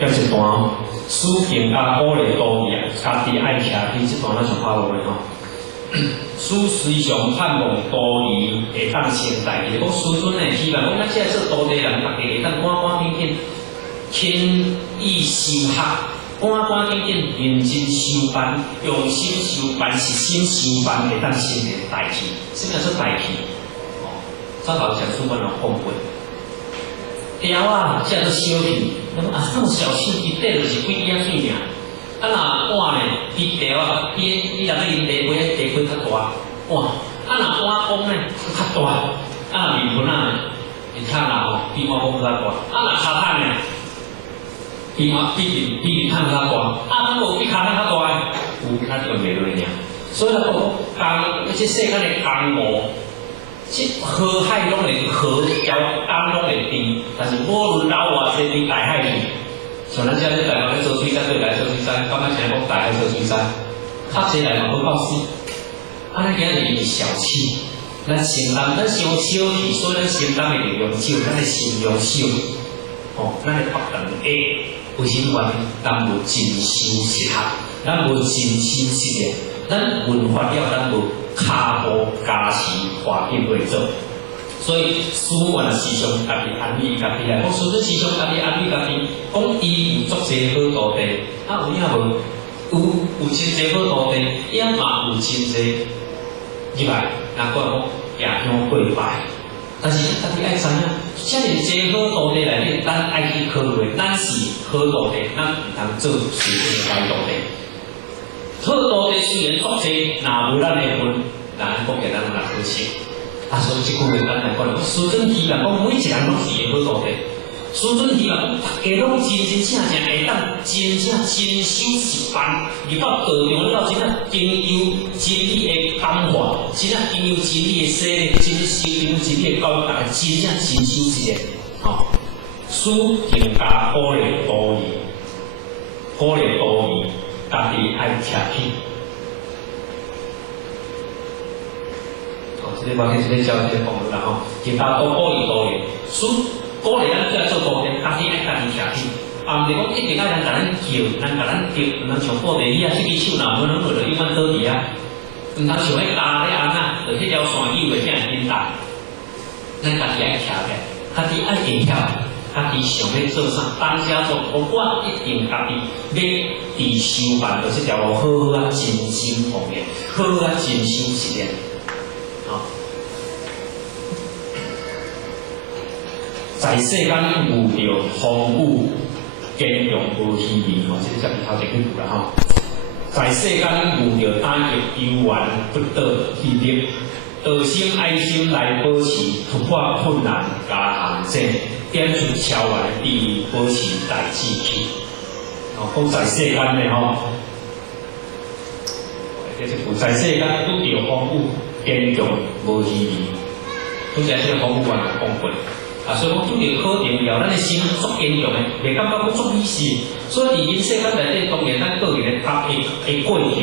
有一段书评甲鼓励道义，家己爱徛起这段咱上好落的吼。书时常盼望道义会当成大义，讲师尊呢，希望讲咱现在做道地人，大家会当赶紧紧轻易修学，赶紧认真修办，用心修办，实心修办，会当成为大器。什么叫做大器？哦，早头讲书本有讲过。条啊，这做小器，那么啊，这么小器一底就是几点水尔。啊，若碗呢，比条啊，比咱咧啉茶杯，茶杯较大碗。啊，若碗公呢较大，面盆面汤吼比碗公较大，若骹桶呢比面汤较大，咱无比骹桶较大，有咱就袂落尔。所以咱讲工，即世间的工务，即河海拢会河交工拢会甜，但是无论老偌济伫大海里，像咱遮咧台湾咧做水产，对来做水产，感觉现在讲大海做水产，较济来嘛好到死。咱今日是小气，咱承担，咱伤小气，所以咱承担的力量少，咱的信用少。咱的北长下，为什么咱无真修实学，咱无真心实练，咱文化了，咱无骹步加持，化变为做。所以师父原来时常家己安慰家己来，讲师尊时常家己安慰家己，讲伊有足侪好徒弟，有影无？有真侪好徒弟，也嘛有真侪入来，人讲夜香过拜。但是家己爱知影，遮尔侪好徒弟内底，咱爱去考虑，咱是好徒弟，咱毋通做随便的歹徒弟。好徒弟虽然足侪，若无咱的份，人讲给咱人好笑。所以即句话咱来讲，师尊希望讲每一个人拢是个好徒弟。师尊希望讲大家拢真正会当真修实办，入到道场了，真正经由真理的感化，真正经由真理的洗礼，真正经由真理的教育，大家真正真修实的。师更加鼓励道义，家己爱听起。即个我去即个教即个讲啦吼，更加多鼓励道义，师鼓励咱来做徒弟，家己爱家己听起。毋是讲一定爱人甲咱叫，人甲咱叫，毋通像布袋戏啊，一支手若无能落就永远倒伫啊。毋通像迄搭咧安那，就迄条线幼会遐紧搭。咱家己爱徛起，家己爱会晓，家己想要做啥，当下做，我一定家己要伫修办着即条路，好好啊，真心奉献，好好啊，真心实练。在世间遇到风雨，坚强无虚伪，这个才头前去读啦吼。在世间遇到打击、忧怨不得气力，道心爱心来保持，突破困难加限制，点出超越的地位，保持大志气。讲在世间的吼，这是在世间遇到风雨，坚强无虚伪。拄则这个风雨我也讲过。所以讲拄着考验了，咱的心足坚强的，袂感觉讲足理性。所以伫人世间内底，当然咱个人的过程，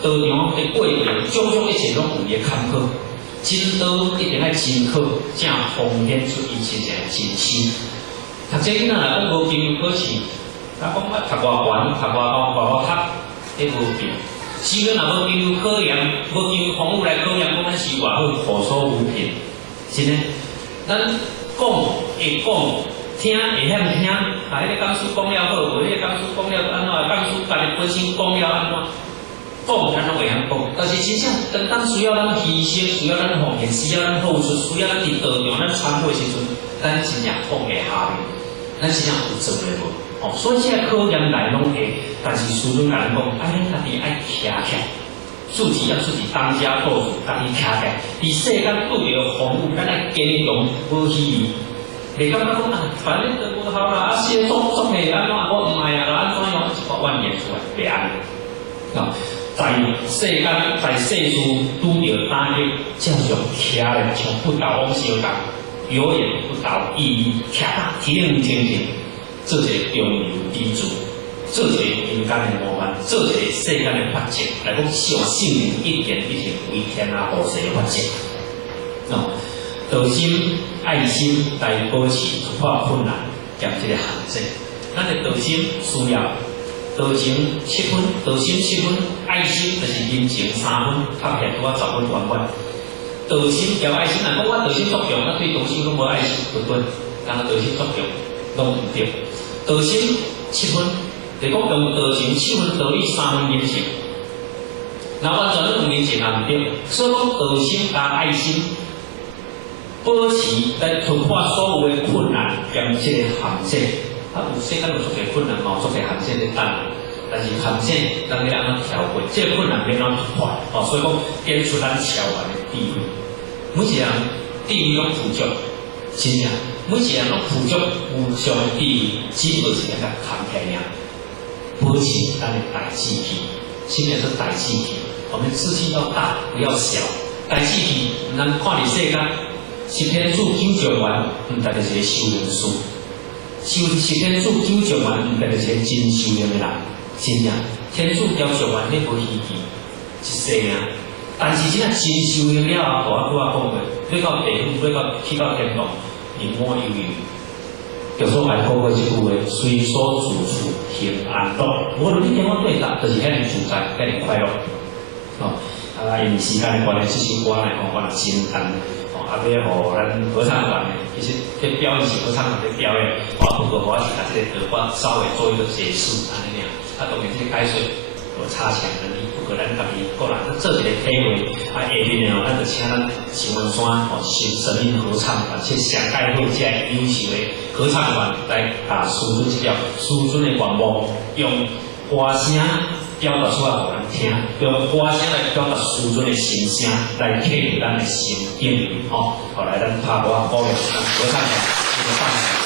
道场的过程，种种一切拢有伊的坎坷。真道一定爱真考，才奉献出伊真正的真心。读这囡仔来讲无经考试，咱讲我读偌悬，读偌高，偌读，迄无病。时阵若无经由考验，无经由风雨来考验，讲咱是偌好，无所无凭，是呢，咱。讲会讲，听会晓听，迄个讲师讲了好，无迄个讲师讲了安怎？讲师家己本身讲了安怎？讲咱拢会晓讲，但是真正当需要咱牺牲，需要咱奉献，需要咱付出，需要咱伫道场咱参会时阵，咱真正放会下面，咱真正有做诶无？所以这个考验来拢会，但是师尊甲咱讲，咱家己爱徛起来。自己要自己当家做主，家己徛起来。伫世间拄着风雨，咱爱坚强，无虚伪。袂感觉讲反正都无效啦，写作的安怎我唔爱啊，安怎样一个万言出来，袂安。在世间，在世事拄着打击，正常徛咧，像不倒翁相共，有言不倒，义徛得体认清净，做一个中流砥柱。做一个民间的模范，做一个世间的发展，来讲希望性命一点一点为天下后世的发展。道心、爱心来保持突破困难，兼这个限制。咱的道心需要道情7分，道心7分，爱心就是人情3分，合起拄啊10分圆满。道心交爱心，若讲我道心足强，我对道心拢无爱心，不对，人道心足强，拢唔对。道心7分。就讲用道情7分道理3分人情，那完全用人情也唔对。所以讲道心加爱心，保持来突破所有的困难，兼这个限制。有世间有足个困难，有足个限制在等。但是反正咱要安怎调配，这个困难免咱突破哦。所以讲，点出咱超凡的地位，每一个人地位拢富足，真正每一个人拢富足无上的地位，只不过是来甲扛起尔，保持咱的大志气。什么叫做大志气？我们志气要大，不要小。大志气，咱看伫世间，十天主九丈原，唔代表是个修行师；十天主九丈原，唔代表是个真修行的人。真正，天主要求完，迄无稀奇，一世啊。但是真正真修行了后，我讲过，你到地府，你到去到天堂，人我悠悠。有时候还透过这句话，随所住处平安乐。无论你跟我对答，就是遐尼自在，遐尼快乐。哦，因为时间的关系，这首歌呢，我真难。哦，要互咱合唱团呢，其实这表演是合唱团在表演，不过我是把这个歌稍微做一个解释，安尼尔。当然这个解说有差强人意，不过咱家己个人做一个体会。下面呢，咱就请咱新文山神韵合唱团，且上届会这优秀的合唱团来师尊这条师尊的愿望，用歌声表达出来互咱听，用歌声来表达师尊的心声，来体会咱的心境。吼，后来咱拍歌鼓励合唱团这个放手。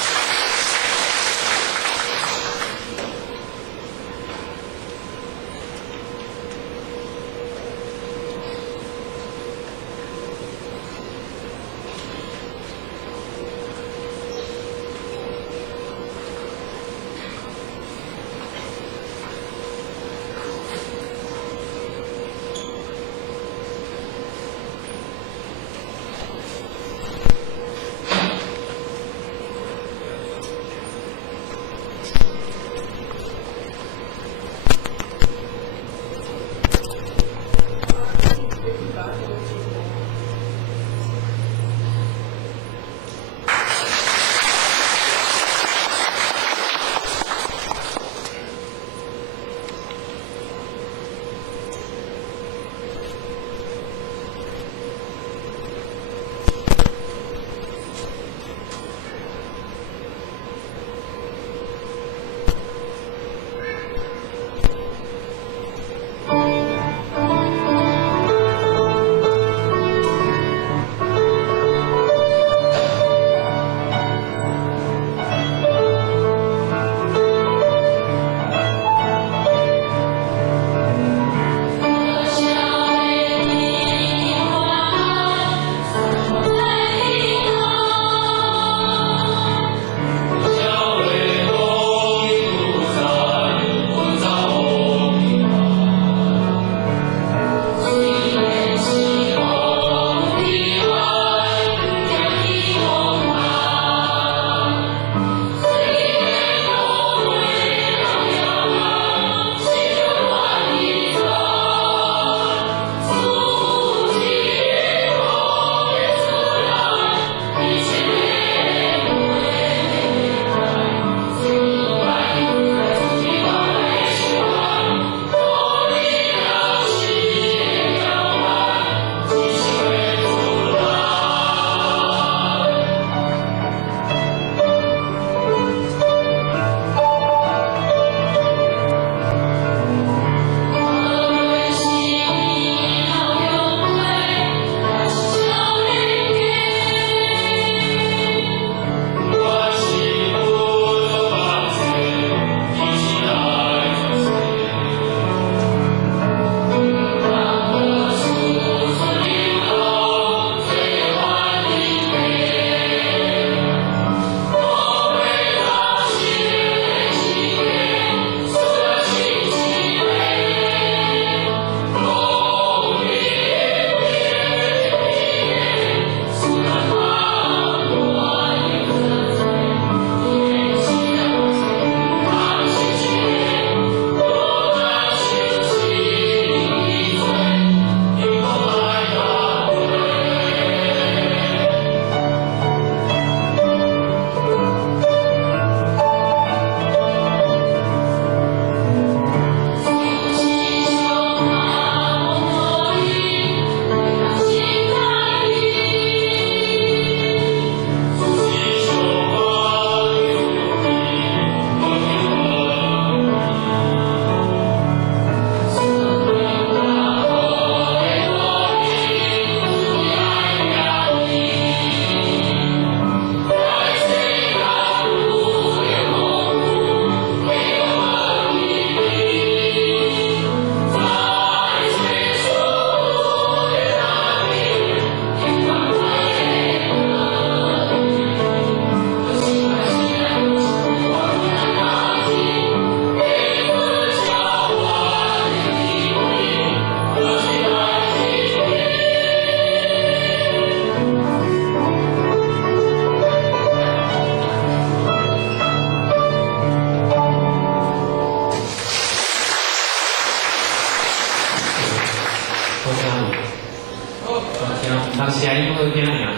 听，当声音好听尔，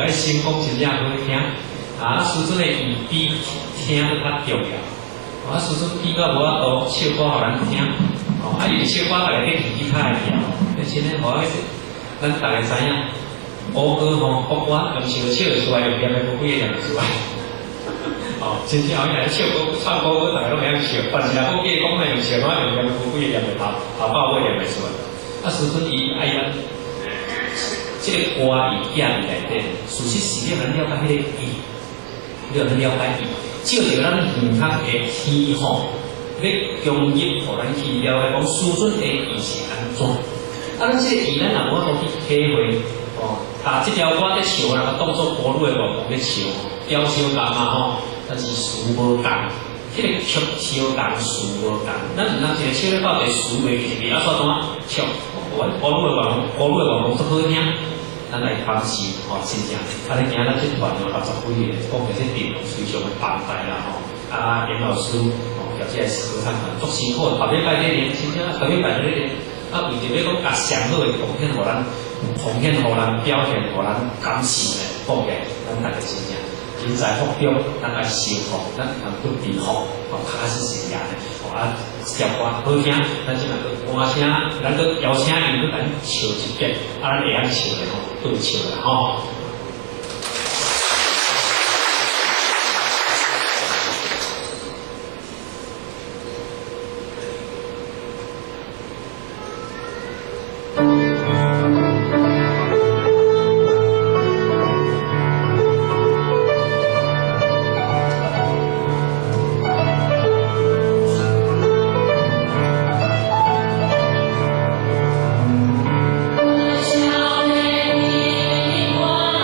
爱成功真正好听。师尊的语比听得较重要。师尊比较无法度唱歌互咱听，伊的唱歌大家去吉他会调，现在无咱大家知影，乌歌国歌用唱会出来，用念的无几个念出来。真正后来唱歌，大家拢会晓唱，但是若讲记讲来用唱，我用念无几个念袂头爆尾念袂出来。师尊伊爱咱，这个歌伊寄伫内底，事实是你咱了解迄个意，你要了解意。照着咱现刻的天候，要融入，互咱去了解讲师尊的意是安怎。咱这个意，咱若无法度去体会，这条歌在唱，人当作歌女的乐谱在唱，调相共嘛但是词无共，迄个曲相共，词无共。咱毋通一个唱咧到底词袂记，啊煞怎唱？歌女的乐谱足好听。咱来帮助真正，你今仔这团60几个，讲起这阵容非常的庞大啦严老师或者是合唱团足辛苦，头礼拜这年，真正头礼拜这年，为着要讲甲上好的贡献，互咱表现，互咱感谢的奉献，咱大家真正人才福中，咱爱修复，咱能不平复，踏实实业的，条歌好听，咱即卖个歌声，咱个邀请伊去咱唱一遍，咱会晓唱的对唱的小美丽花。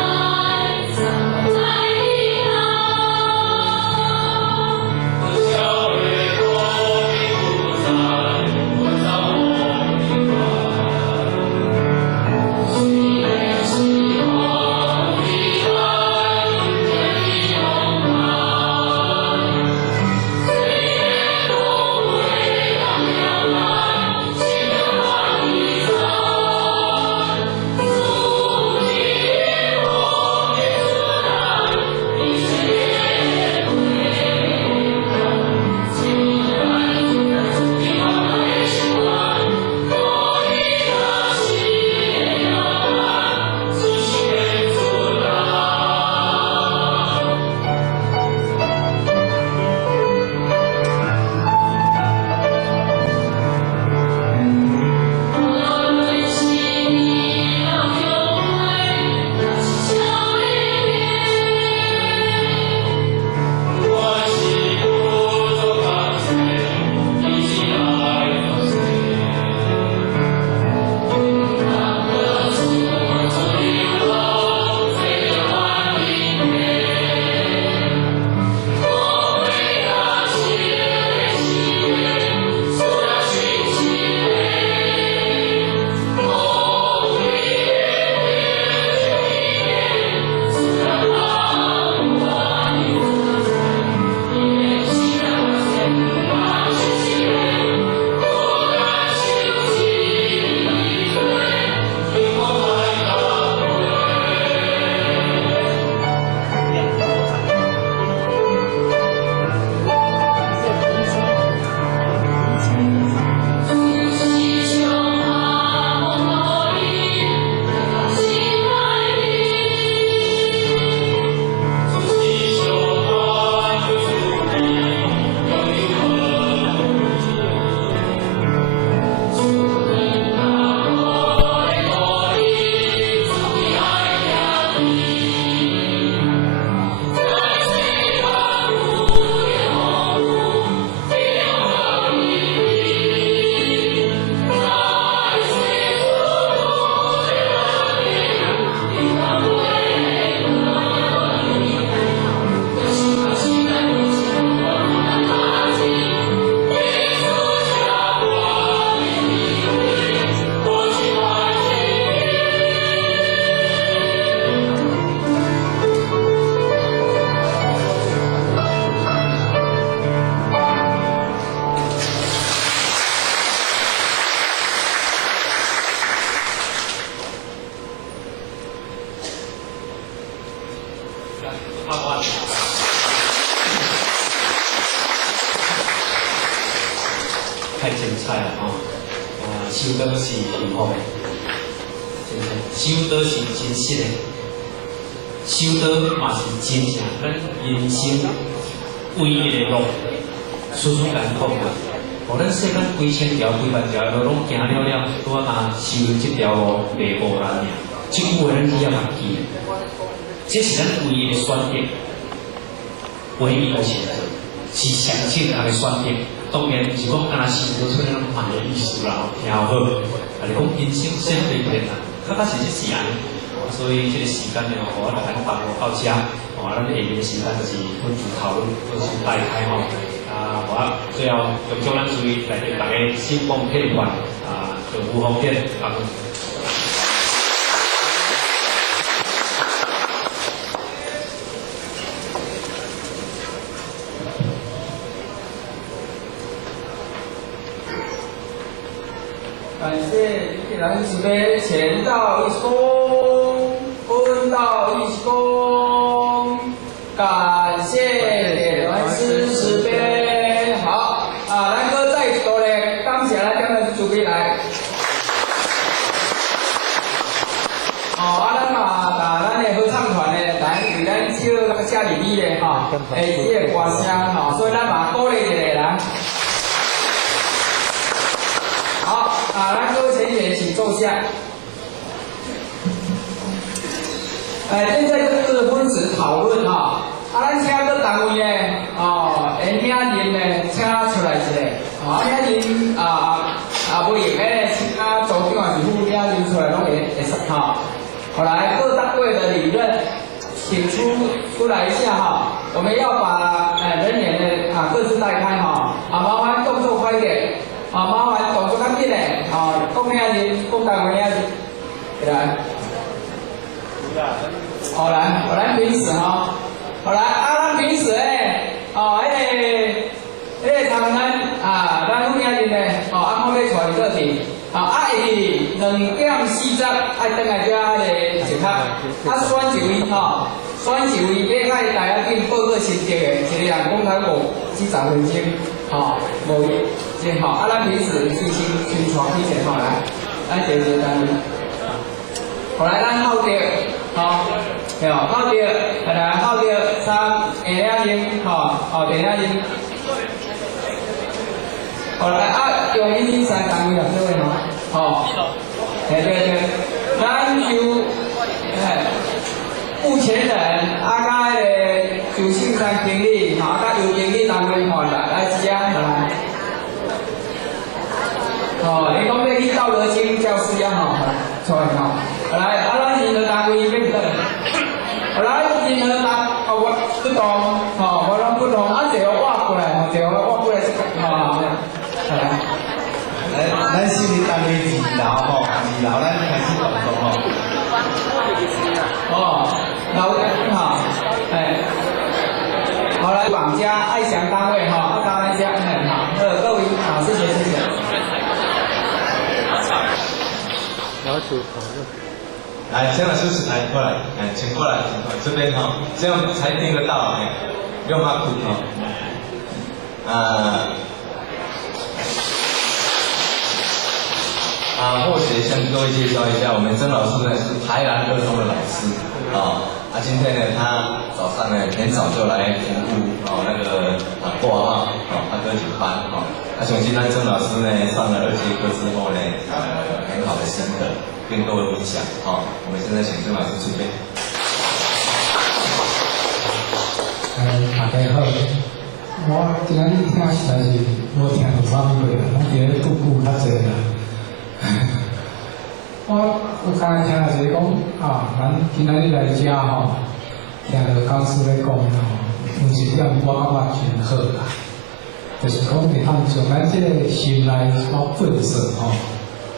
我太精彩了吼！收到是幸福的，真正收到是真实的，收到嘛是真正咱人生唯一的路，处处艰苦啊！无咱世间几千条、几万条路拢行了了，拄啊嘛收这条路袂无难尔。这句话咱只要忘记，这是咱唯一的选择，唯一的选择，是上正确的选择。当然，不是讲安那是做出那种慢的意思啦，听好。啊，你讲人生先对对啦，较确实是安尼。所以这个时间呢，我来帮我到遮，咱下面的时间就是分组讨论，做先大开吼。我最后用中咱注意来对大家心光片段就无方便感谢蓝慈悲，前到一公，温到一公，感谢蓝慈悲。好蓝哥再一度咧，感谢咱今日慈悲来。咱嘛，咱的合唱团咧，来为咱唱那个夏里里咧，这个歌声所以咱嘛鼓励一下来。好，咱各位成员请坐下。现在就是分组讨论咱请个单位呢，领人呢，请出来一下，领人不用咧，请组长是副领人出来拢会使好来，各单位的理任，请出来一下我们要把人员的各自带开麻烦动作快一点。麻烦动作较紧嘞，讲遐人，讲单位遐人，来，来，咱平时好来，咱平时咧，迄个参咱咱女遐人咧，暗晡要带过去，下晡2:40爱转来遮个食客，选一位选一位要爱大家紧报告成绩的，一个人讲才50分钟，无真咱平时进行宣传一下来，咱一个单位，来，咱校长，校长，来，校长3下领人，下领人，来，用1、2、3单位啊，各位对，咱就目前人甲迄个就信山经理，甲游经理单位来这来。你讲要去道德经教师出来来，咱任何单位变得，来任何我不同，我拢不同，就我过来，就我过来来，咱新的单位2楼2楼咱开始动作老好来，绑架爱祥单位搭一下，各位谢谢。来，江老师来过来，请过来，这边这样才听得到不用怕哭或许向各位介绍一下，我们曾老师呢是台南二中的老师今天呢他早上呢很早就来服务那个挂号他歌曲班相信咱曾老师呢上了2节课之后呢很好的心得跟各位分享我们现在请曾老师准备。大家好，我今仔日听实在是无听到啥物话，咱今日拄久较济啦。我有刚才听到就是讲咱今仔日来遮听到教师咧讲有一点我真好啦，就是讲会当将咱这个心内所本色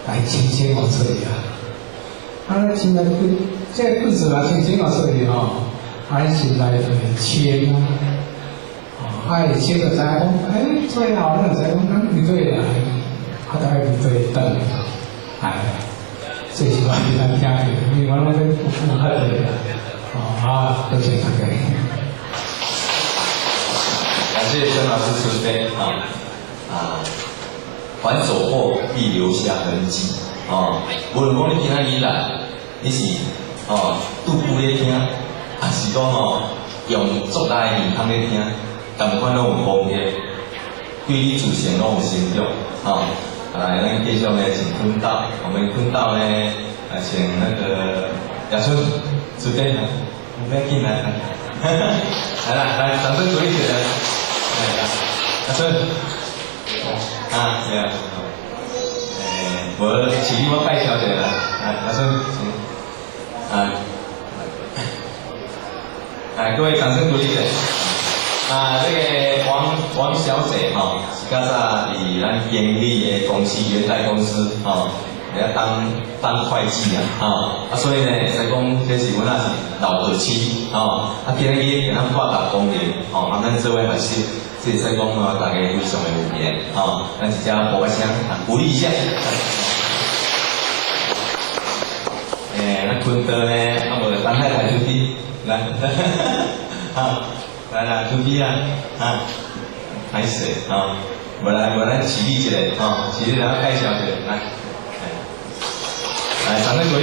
来呈现出来现在这个本色来呈现出来咱心内就会谦会谦就知讲，最后咱就知讲，咱面对来，大家面对等，这是我今仔听的，因为我拢咧有负责的多谢大家。感谢曾老师慈悲凡走过必留下痕迹无论讲你今仔日来，你是拄久咧听，还是讲用足大的耳孔咧听，同款拢有功德，对你自身拢有成长来，咱继续呢，请坤道，我们坤道呢，请那个亚春准备了，不要紧来，来啦，来，掌声鼓励起来，来，亚春，是啊，我请你我介绍一下啦，来，亚春，请，各位掌声鼓励起来。那个王小姐是较早伫咱经理的公司元代公司咧当会计所以呢，使讲这是阮也是老二妻今日给咱报答功劳咱这位学生，这使讲大家非常的有缘咱一只报个声，鼓励一下。咱坤德呢，无等太太出去来，来，出去歹势无咱起立一下起立然后介绍一下，来，掌声鼓励。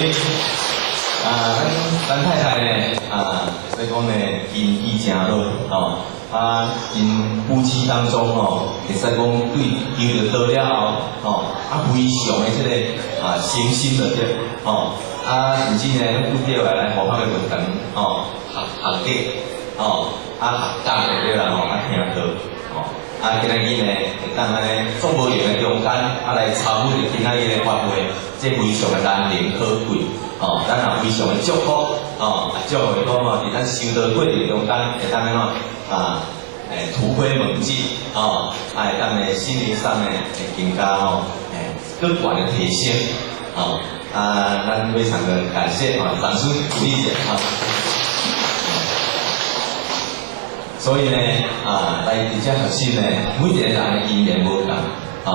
咱太太呢所以讲呢，因意真好因夫妻当中会使讲对遇到了后非常的这个诚心的对甚至呢，拄着来互咱的文堂学习学教的对啦听课今仔日呢会当安尼足无用的中间来参与今仔日的发挥，这非常的难能可贵咱也非常的祝福祝福讲伫咱修道过程中间会当突飞猛进会当呢心灵上呢会更加更广的提升咱非常的感谢掌声鼓励一下所以呢，来伫遮学习呢，每一个人的因缘无同，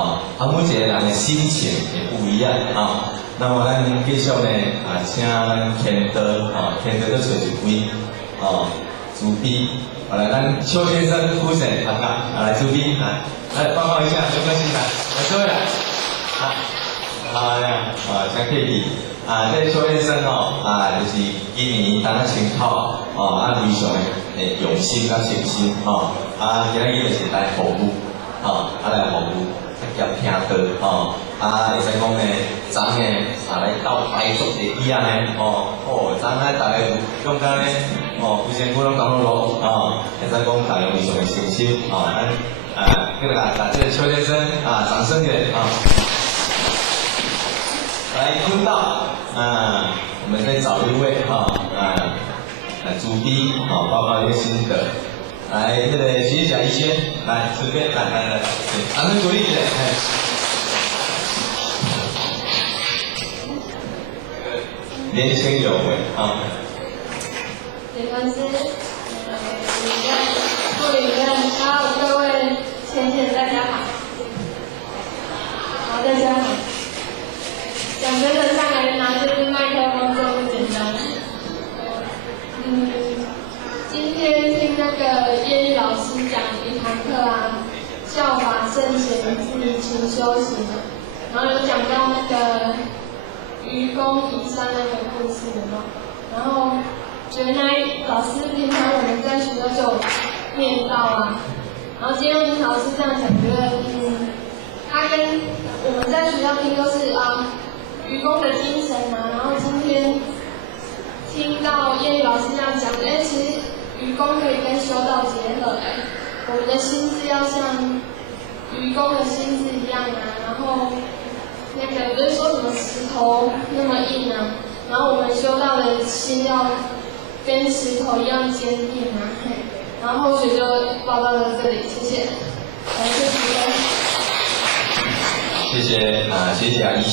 每一个人的心情也不一样那么咱继续呢，请咱天德天德再找一位主笔，来咱邱先生夫人来主笔来报告一下，没关系来各位来真客气这邱先生就是今年当个情考非常的用心诚心今日就是来服务来服务兼听课会使讲呢，昨呢来到台中的以后呢昨呢大家用到呢规身躯拢感觉落会使讲大家非常的诚心这个这个邱先生掌声给来坤道我们再找一位主笔报告一个心得，来这个学甲一轩来随便来，掌声鼓励一下年轻有为没关系，副理任各位先生大家好，大家好。讲真的，上来拿这麦克风就不简单。今天听那个叶玉老师讲一堂课效法圣贤自勤修行然后有讲到那个愚公移山那个故事然后觉得老师平常我们在学校就有念到然后今天林老师这样讲，觉得他跟我们在学校听都是愚公的精神然后今天听到叶玉老师这样讲，其实愚公可以跟修道结合我们的心智要像愚公的心智一样然后那个不是说什么石头那么硬然后我们修道的心要跟石头一样坚定然后后学就报告到这里，谢谢。感谢主持人。谢谢谢谢宜轩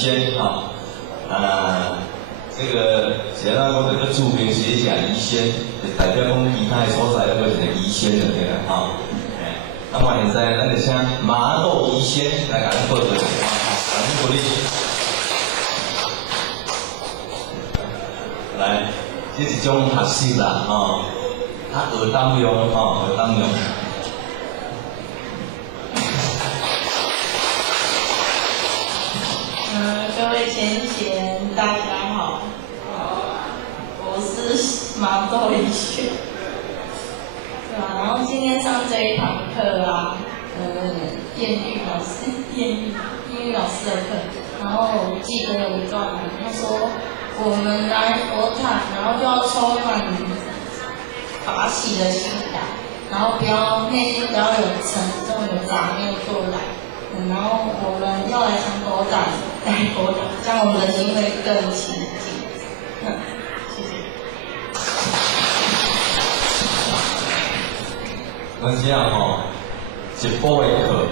这个简单讲就是著名学者宜轩，代表讲其他的所在要个就是宜轩的对啦那么现在咱就请麻豆宜轩来给咱报告掌声鼓励。来，这是种学习啦学当用学当用。先贤，大家好，我是毛豆李雪，对吧？然后今天上这一堂课啊，艳遇老师的课，然后我记得有一段，他说我们来佛坛，然后就要充满法喜的心态，然后内心不要有沉重有杂念过来。然后我们要来成佛展，来佛展，这样我们的心会更清净。谢谢。咱这样吼，一部的课，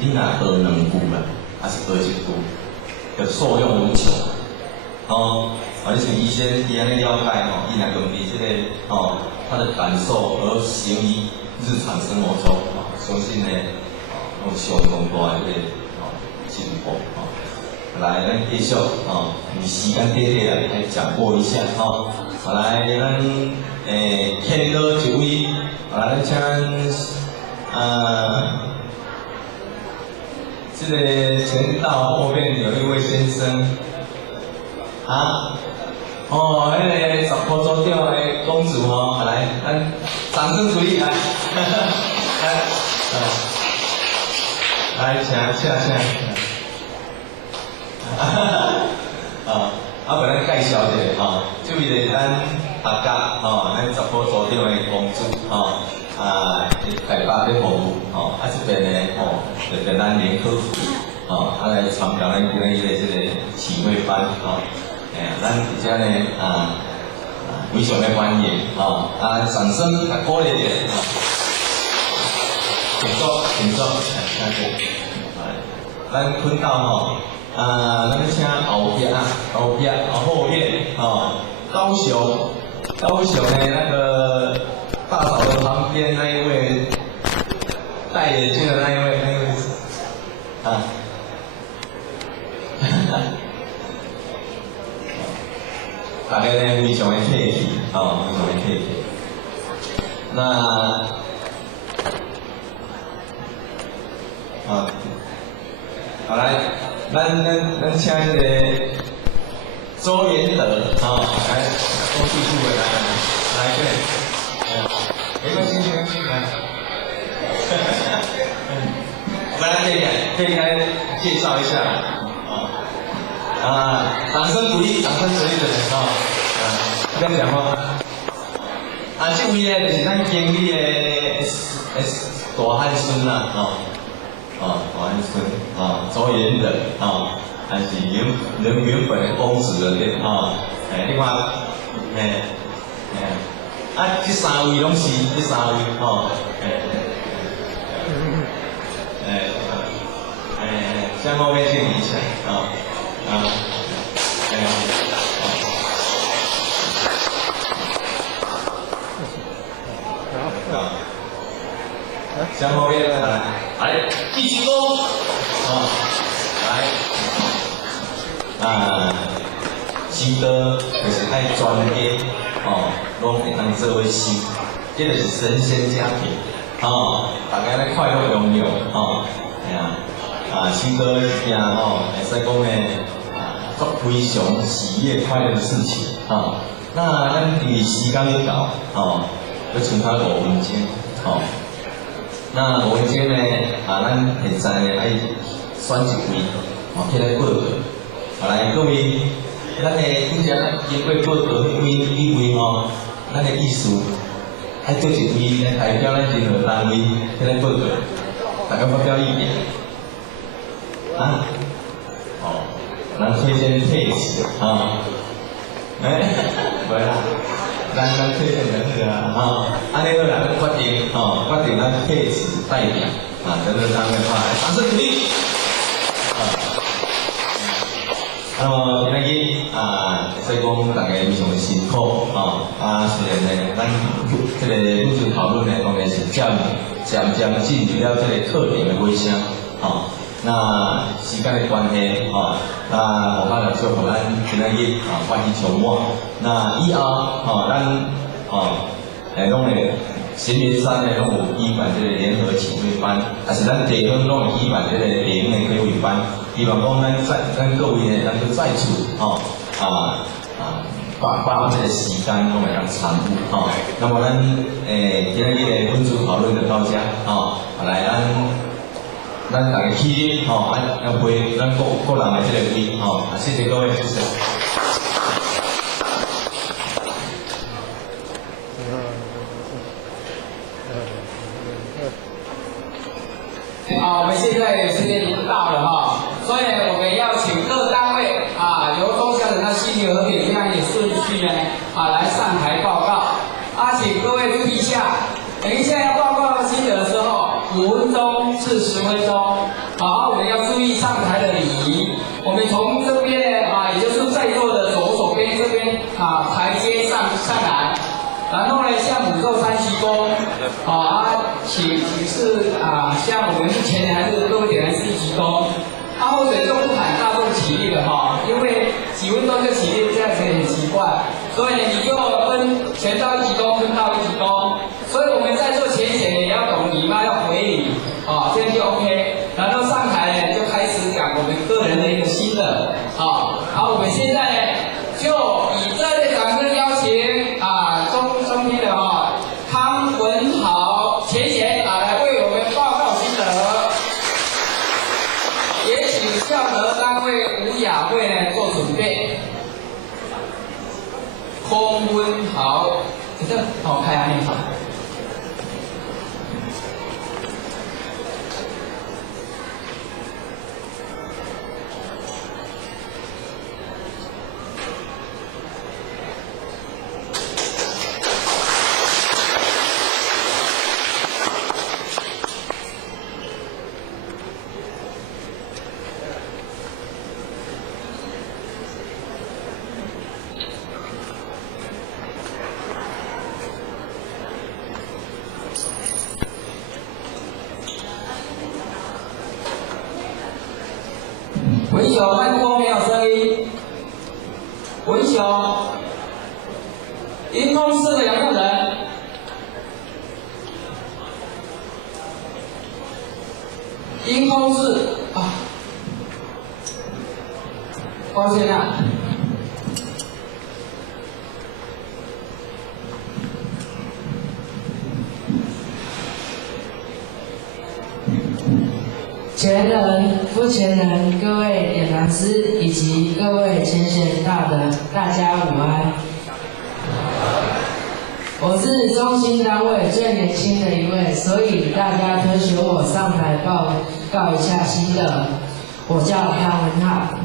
你若学两句啦，还是学一句，就受用无穷。哦，而且医生伊安尼了解吼，伊若用伫这个他的感受和行于日常生活中，相信呢。有相当大的这个进步来，咱继续以时间短短来讲过一下来，咱见到一位，来，咱请这个前道后面有一位先生那个十坡州钓的公主来，咱掌声鼓励来，来，请。本来介绍一下这位是咱客家咱十坡组长的公主台北在服务这边呢就跟咱联合来参加咱今日的这个体会班咱而且呢非常的欢迎掌声来鼓励一下请坐，咱看到咱请后边后面高雄的那个大嫂的旁边那一位戴眼镜的那一位大家呢非常的客气非常的客气。那好来，咱请这个周元德来，公司部的来对，没关系来，我们来这里来介绍一下掌声鼓励的人这样讲话这位呢就是咱经理的大汉孙啦大汉孙周元德还是原本的公子的另外这三位拢是这三位向后面敬礼一下向后面来继续攻来心得就是爱专业拢会当做为心，这就是神仙家庭大家咧快乐融融心得一件会使讲咧做非常喜悦快乐的事情那咱因为时间要到要剩下5分钟那5分钟呢咱现在呢爱选一位起来报告来各位，咱的拄则经过报告迄位咱的意思爱做一位来代表咱任何单位起来报告，大家发表意见咱推荐配置袂啦，咱推荐人那个安尼个咱决定咱配置代表等等单位的话，掌声鼓励那么今日所以讲大家非常辛苦虽然呢，咱这个陆续讨论呢，当然是渐渐进入了这个课程的尾声那时间的关系那我们就互咱今日发起筹划。那以后咱拢会新年3呢拢有举办这个联合体会班，还是咱地方拢有举办这个联合体会班。希望讲咱各位呢，咱就再次把这个时间拢会当参与那么咱今日的分组讨论就到这来咱大家起立要回咱个人的这个位谢谢各位，谢谢。我们现在时间已经到了所以我们要请各单位由中小等到西提和平这样一顺序呢来上台报告请各位注意一下，等一下要报告心得的时候，5分钟至10分钟，我们要注意上台的礼仪。我们从这边也就是在座的左手边这边台阶上来，然后呢向5座3鞠躬，请示向我们目前的还是各位点燃4鞠躬，或者就不喊大众起立了因为几分钟就起立这样子很奇怪，所以你就分全到1鞠躬，分到1鞠躬，所以我们在做前显也要懂礼貌，要回礼这样就 OK， 然后上台呢就开始讲我们个人的一个心得我们现在呢就以热烈掌声邀请中天的康文豪前贤来为我们报告心得，也请校德单位吴雅慧呢做准备。康文豪，这开下面文雄，麦克风没有声音。文雄，营空室的2个人，营空室抱歉前人、副前人、各位点燃师以及各位前贤大德，大家午安。我是中心单位最年轻的一位，所以大家推选我上台报告一下心得。我叫潘文浩，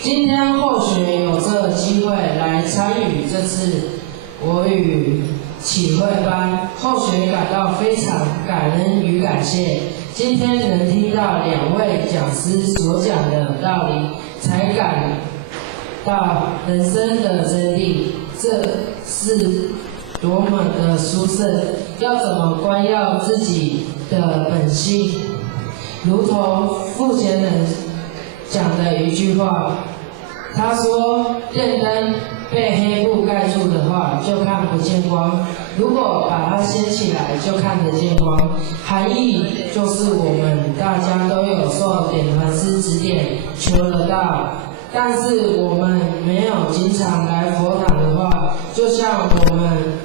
今天或许有这个机会来参与这次国语启会班，或许感到非常感恩与感谢。今天能听到2位讲师所讲的道理，才感到人生的真谛，这是多么的殊胜！要怎么关照自己的本性？如同副前人讲的一句话，他说：“电灯被黑布盖住的话，就看不见光；如果把它掀起来，就看得见光。”含义就是我们大家都有受点传师指点，求得道。但是我们没有经常来佛堂的话，就像我们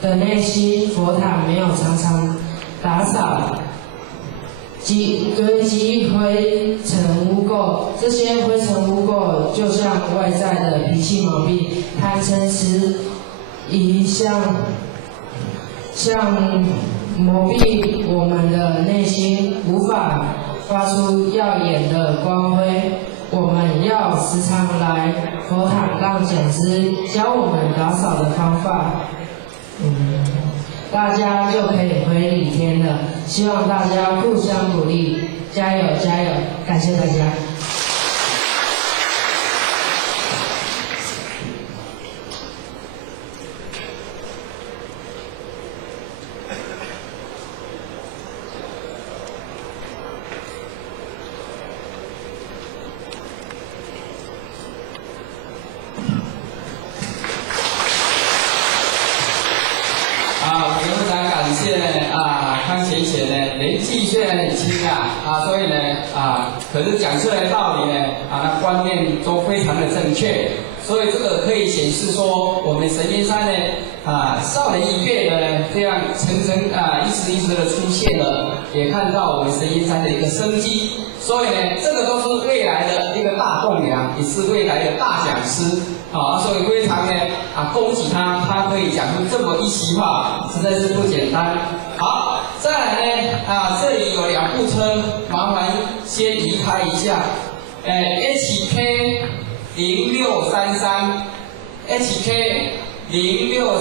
的内心佛堂没有常常打扫。堆积灰尘污垢，这些灰尘污垢就像外在的脾气毛病、贪嗔痴，像蒙蔽我们的内心，无法发出耀眼的光辉。我们要时常来佛堂，让讲师教我们打扫的方法。大家就可以回礼天了。希望大家互相鼓励，加油加油！感谢大家。非常感谢康贤贤呢，连年纪虽然很轻所以呢可是讲出来的道理呢那观念都非常的正确，所以这个可以显示说我们神仙山呢少年一辈的呢这样一时的出现了，也看到我们神仙山的一个生机，所以呢这个都是未来的一个大栋梁，也是未来的大讲师所以非常呢恭喜他可以讲出这么一席话，实在是不简单。好，再来呢这里有2部车，麻烦先移开一下。HK 0633 HK 0633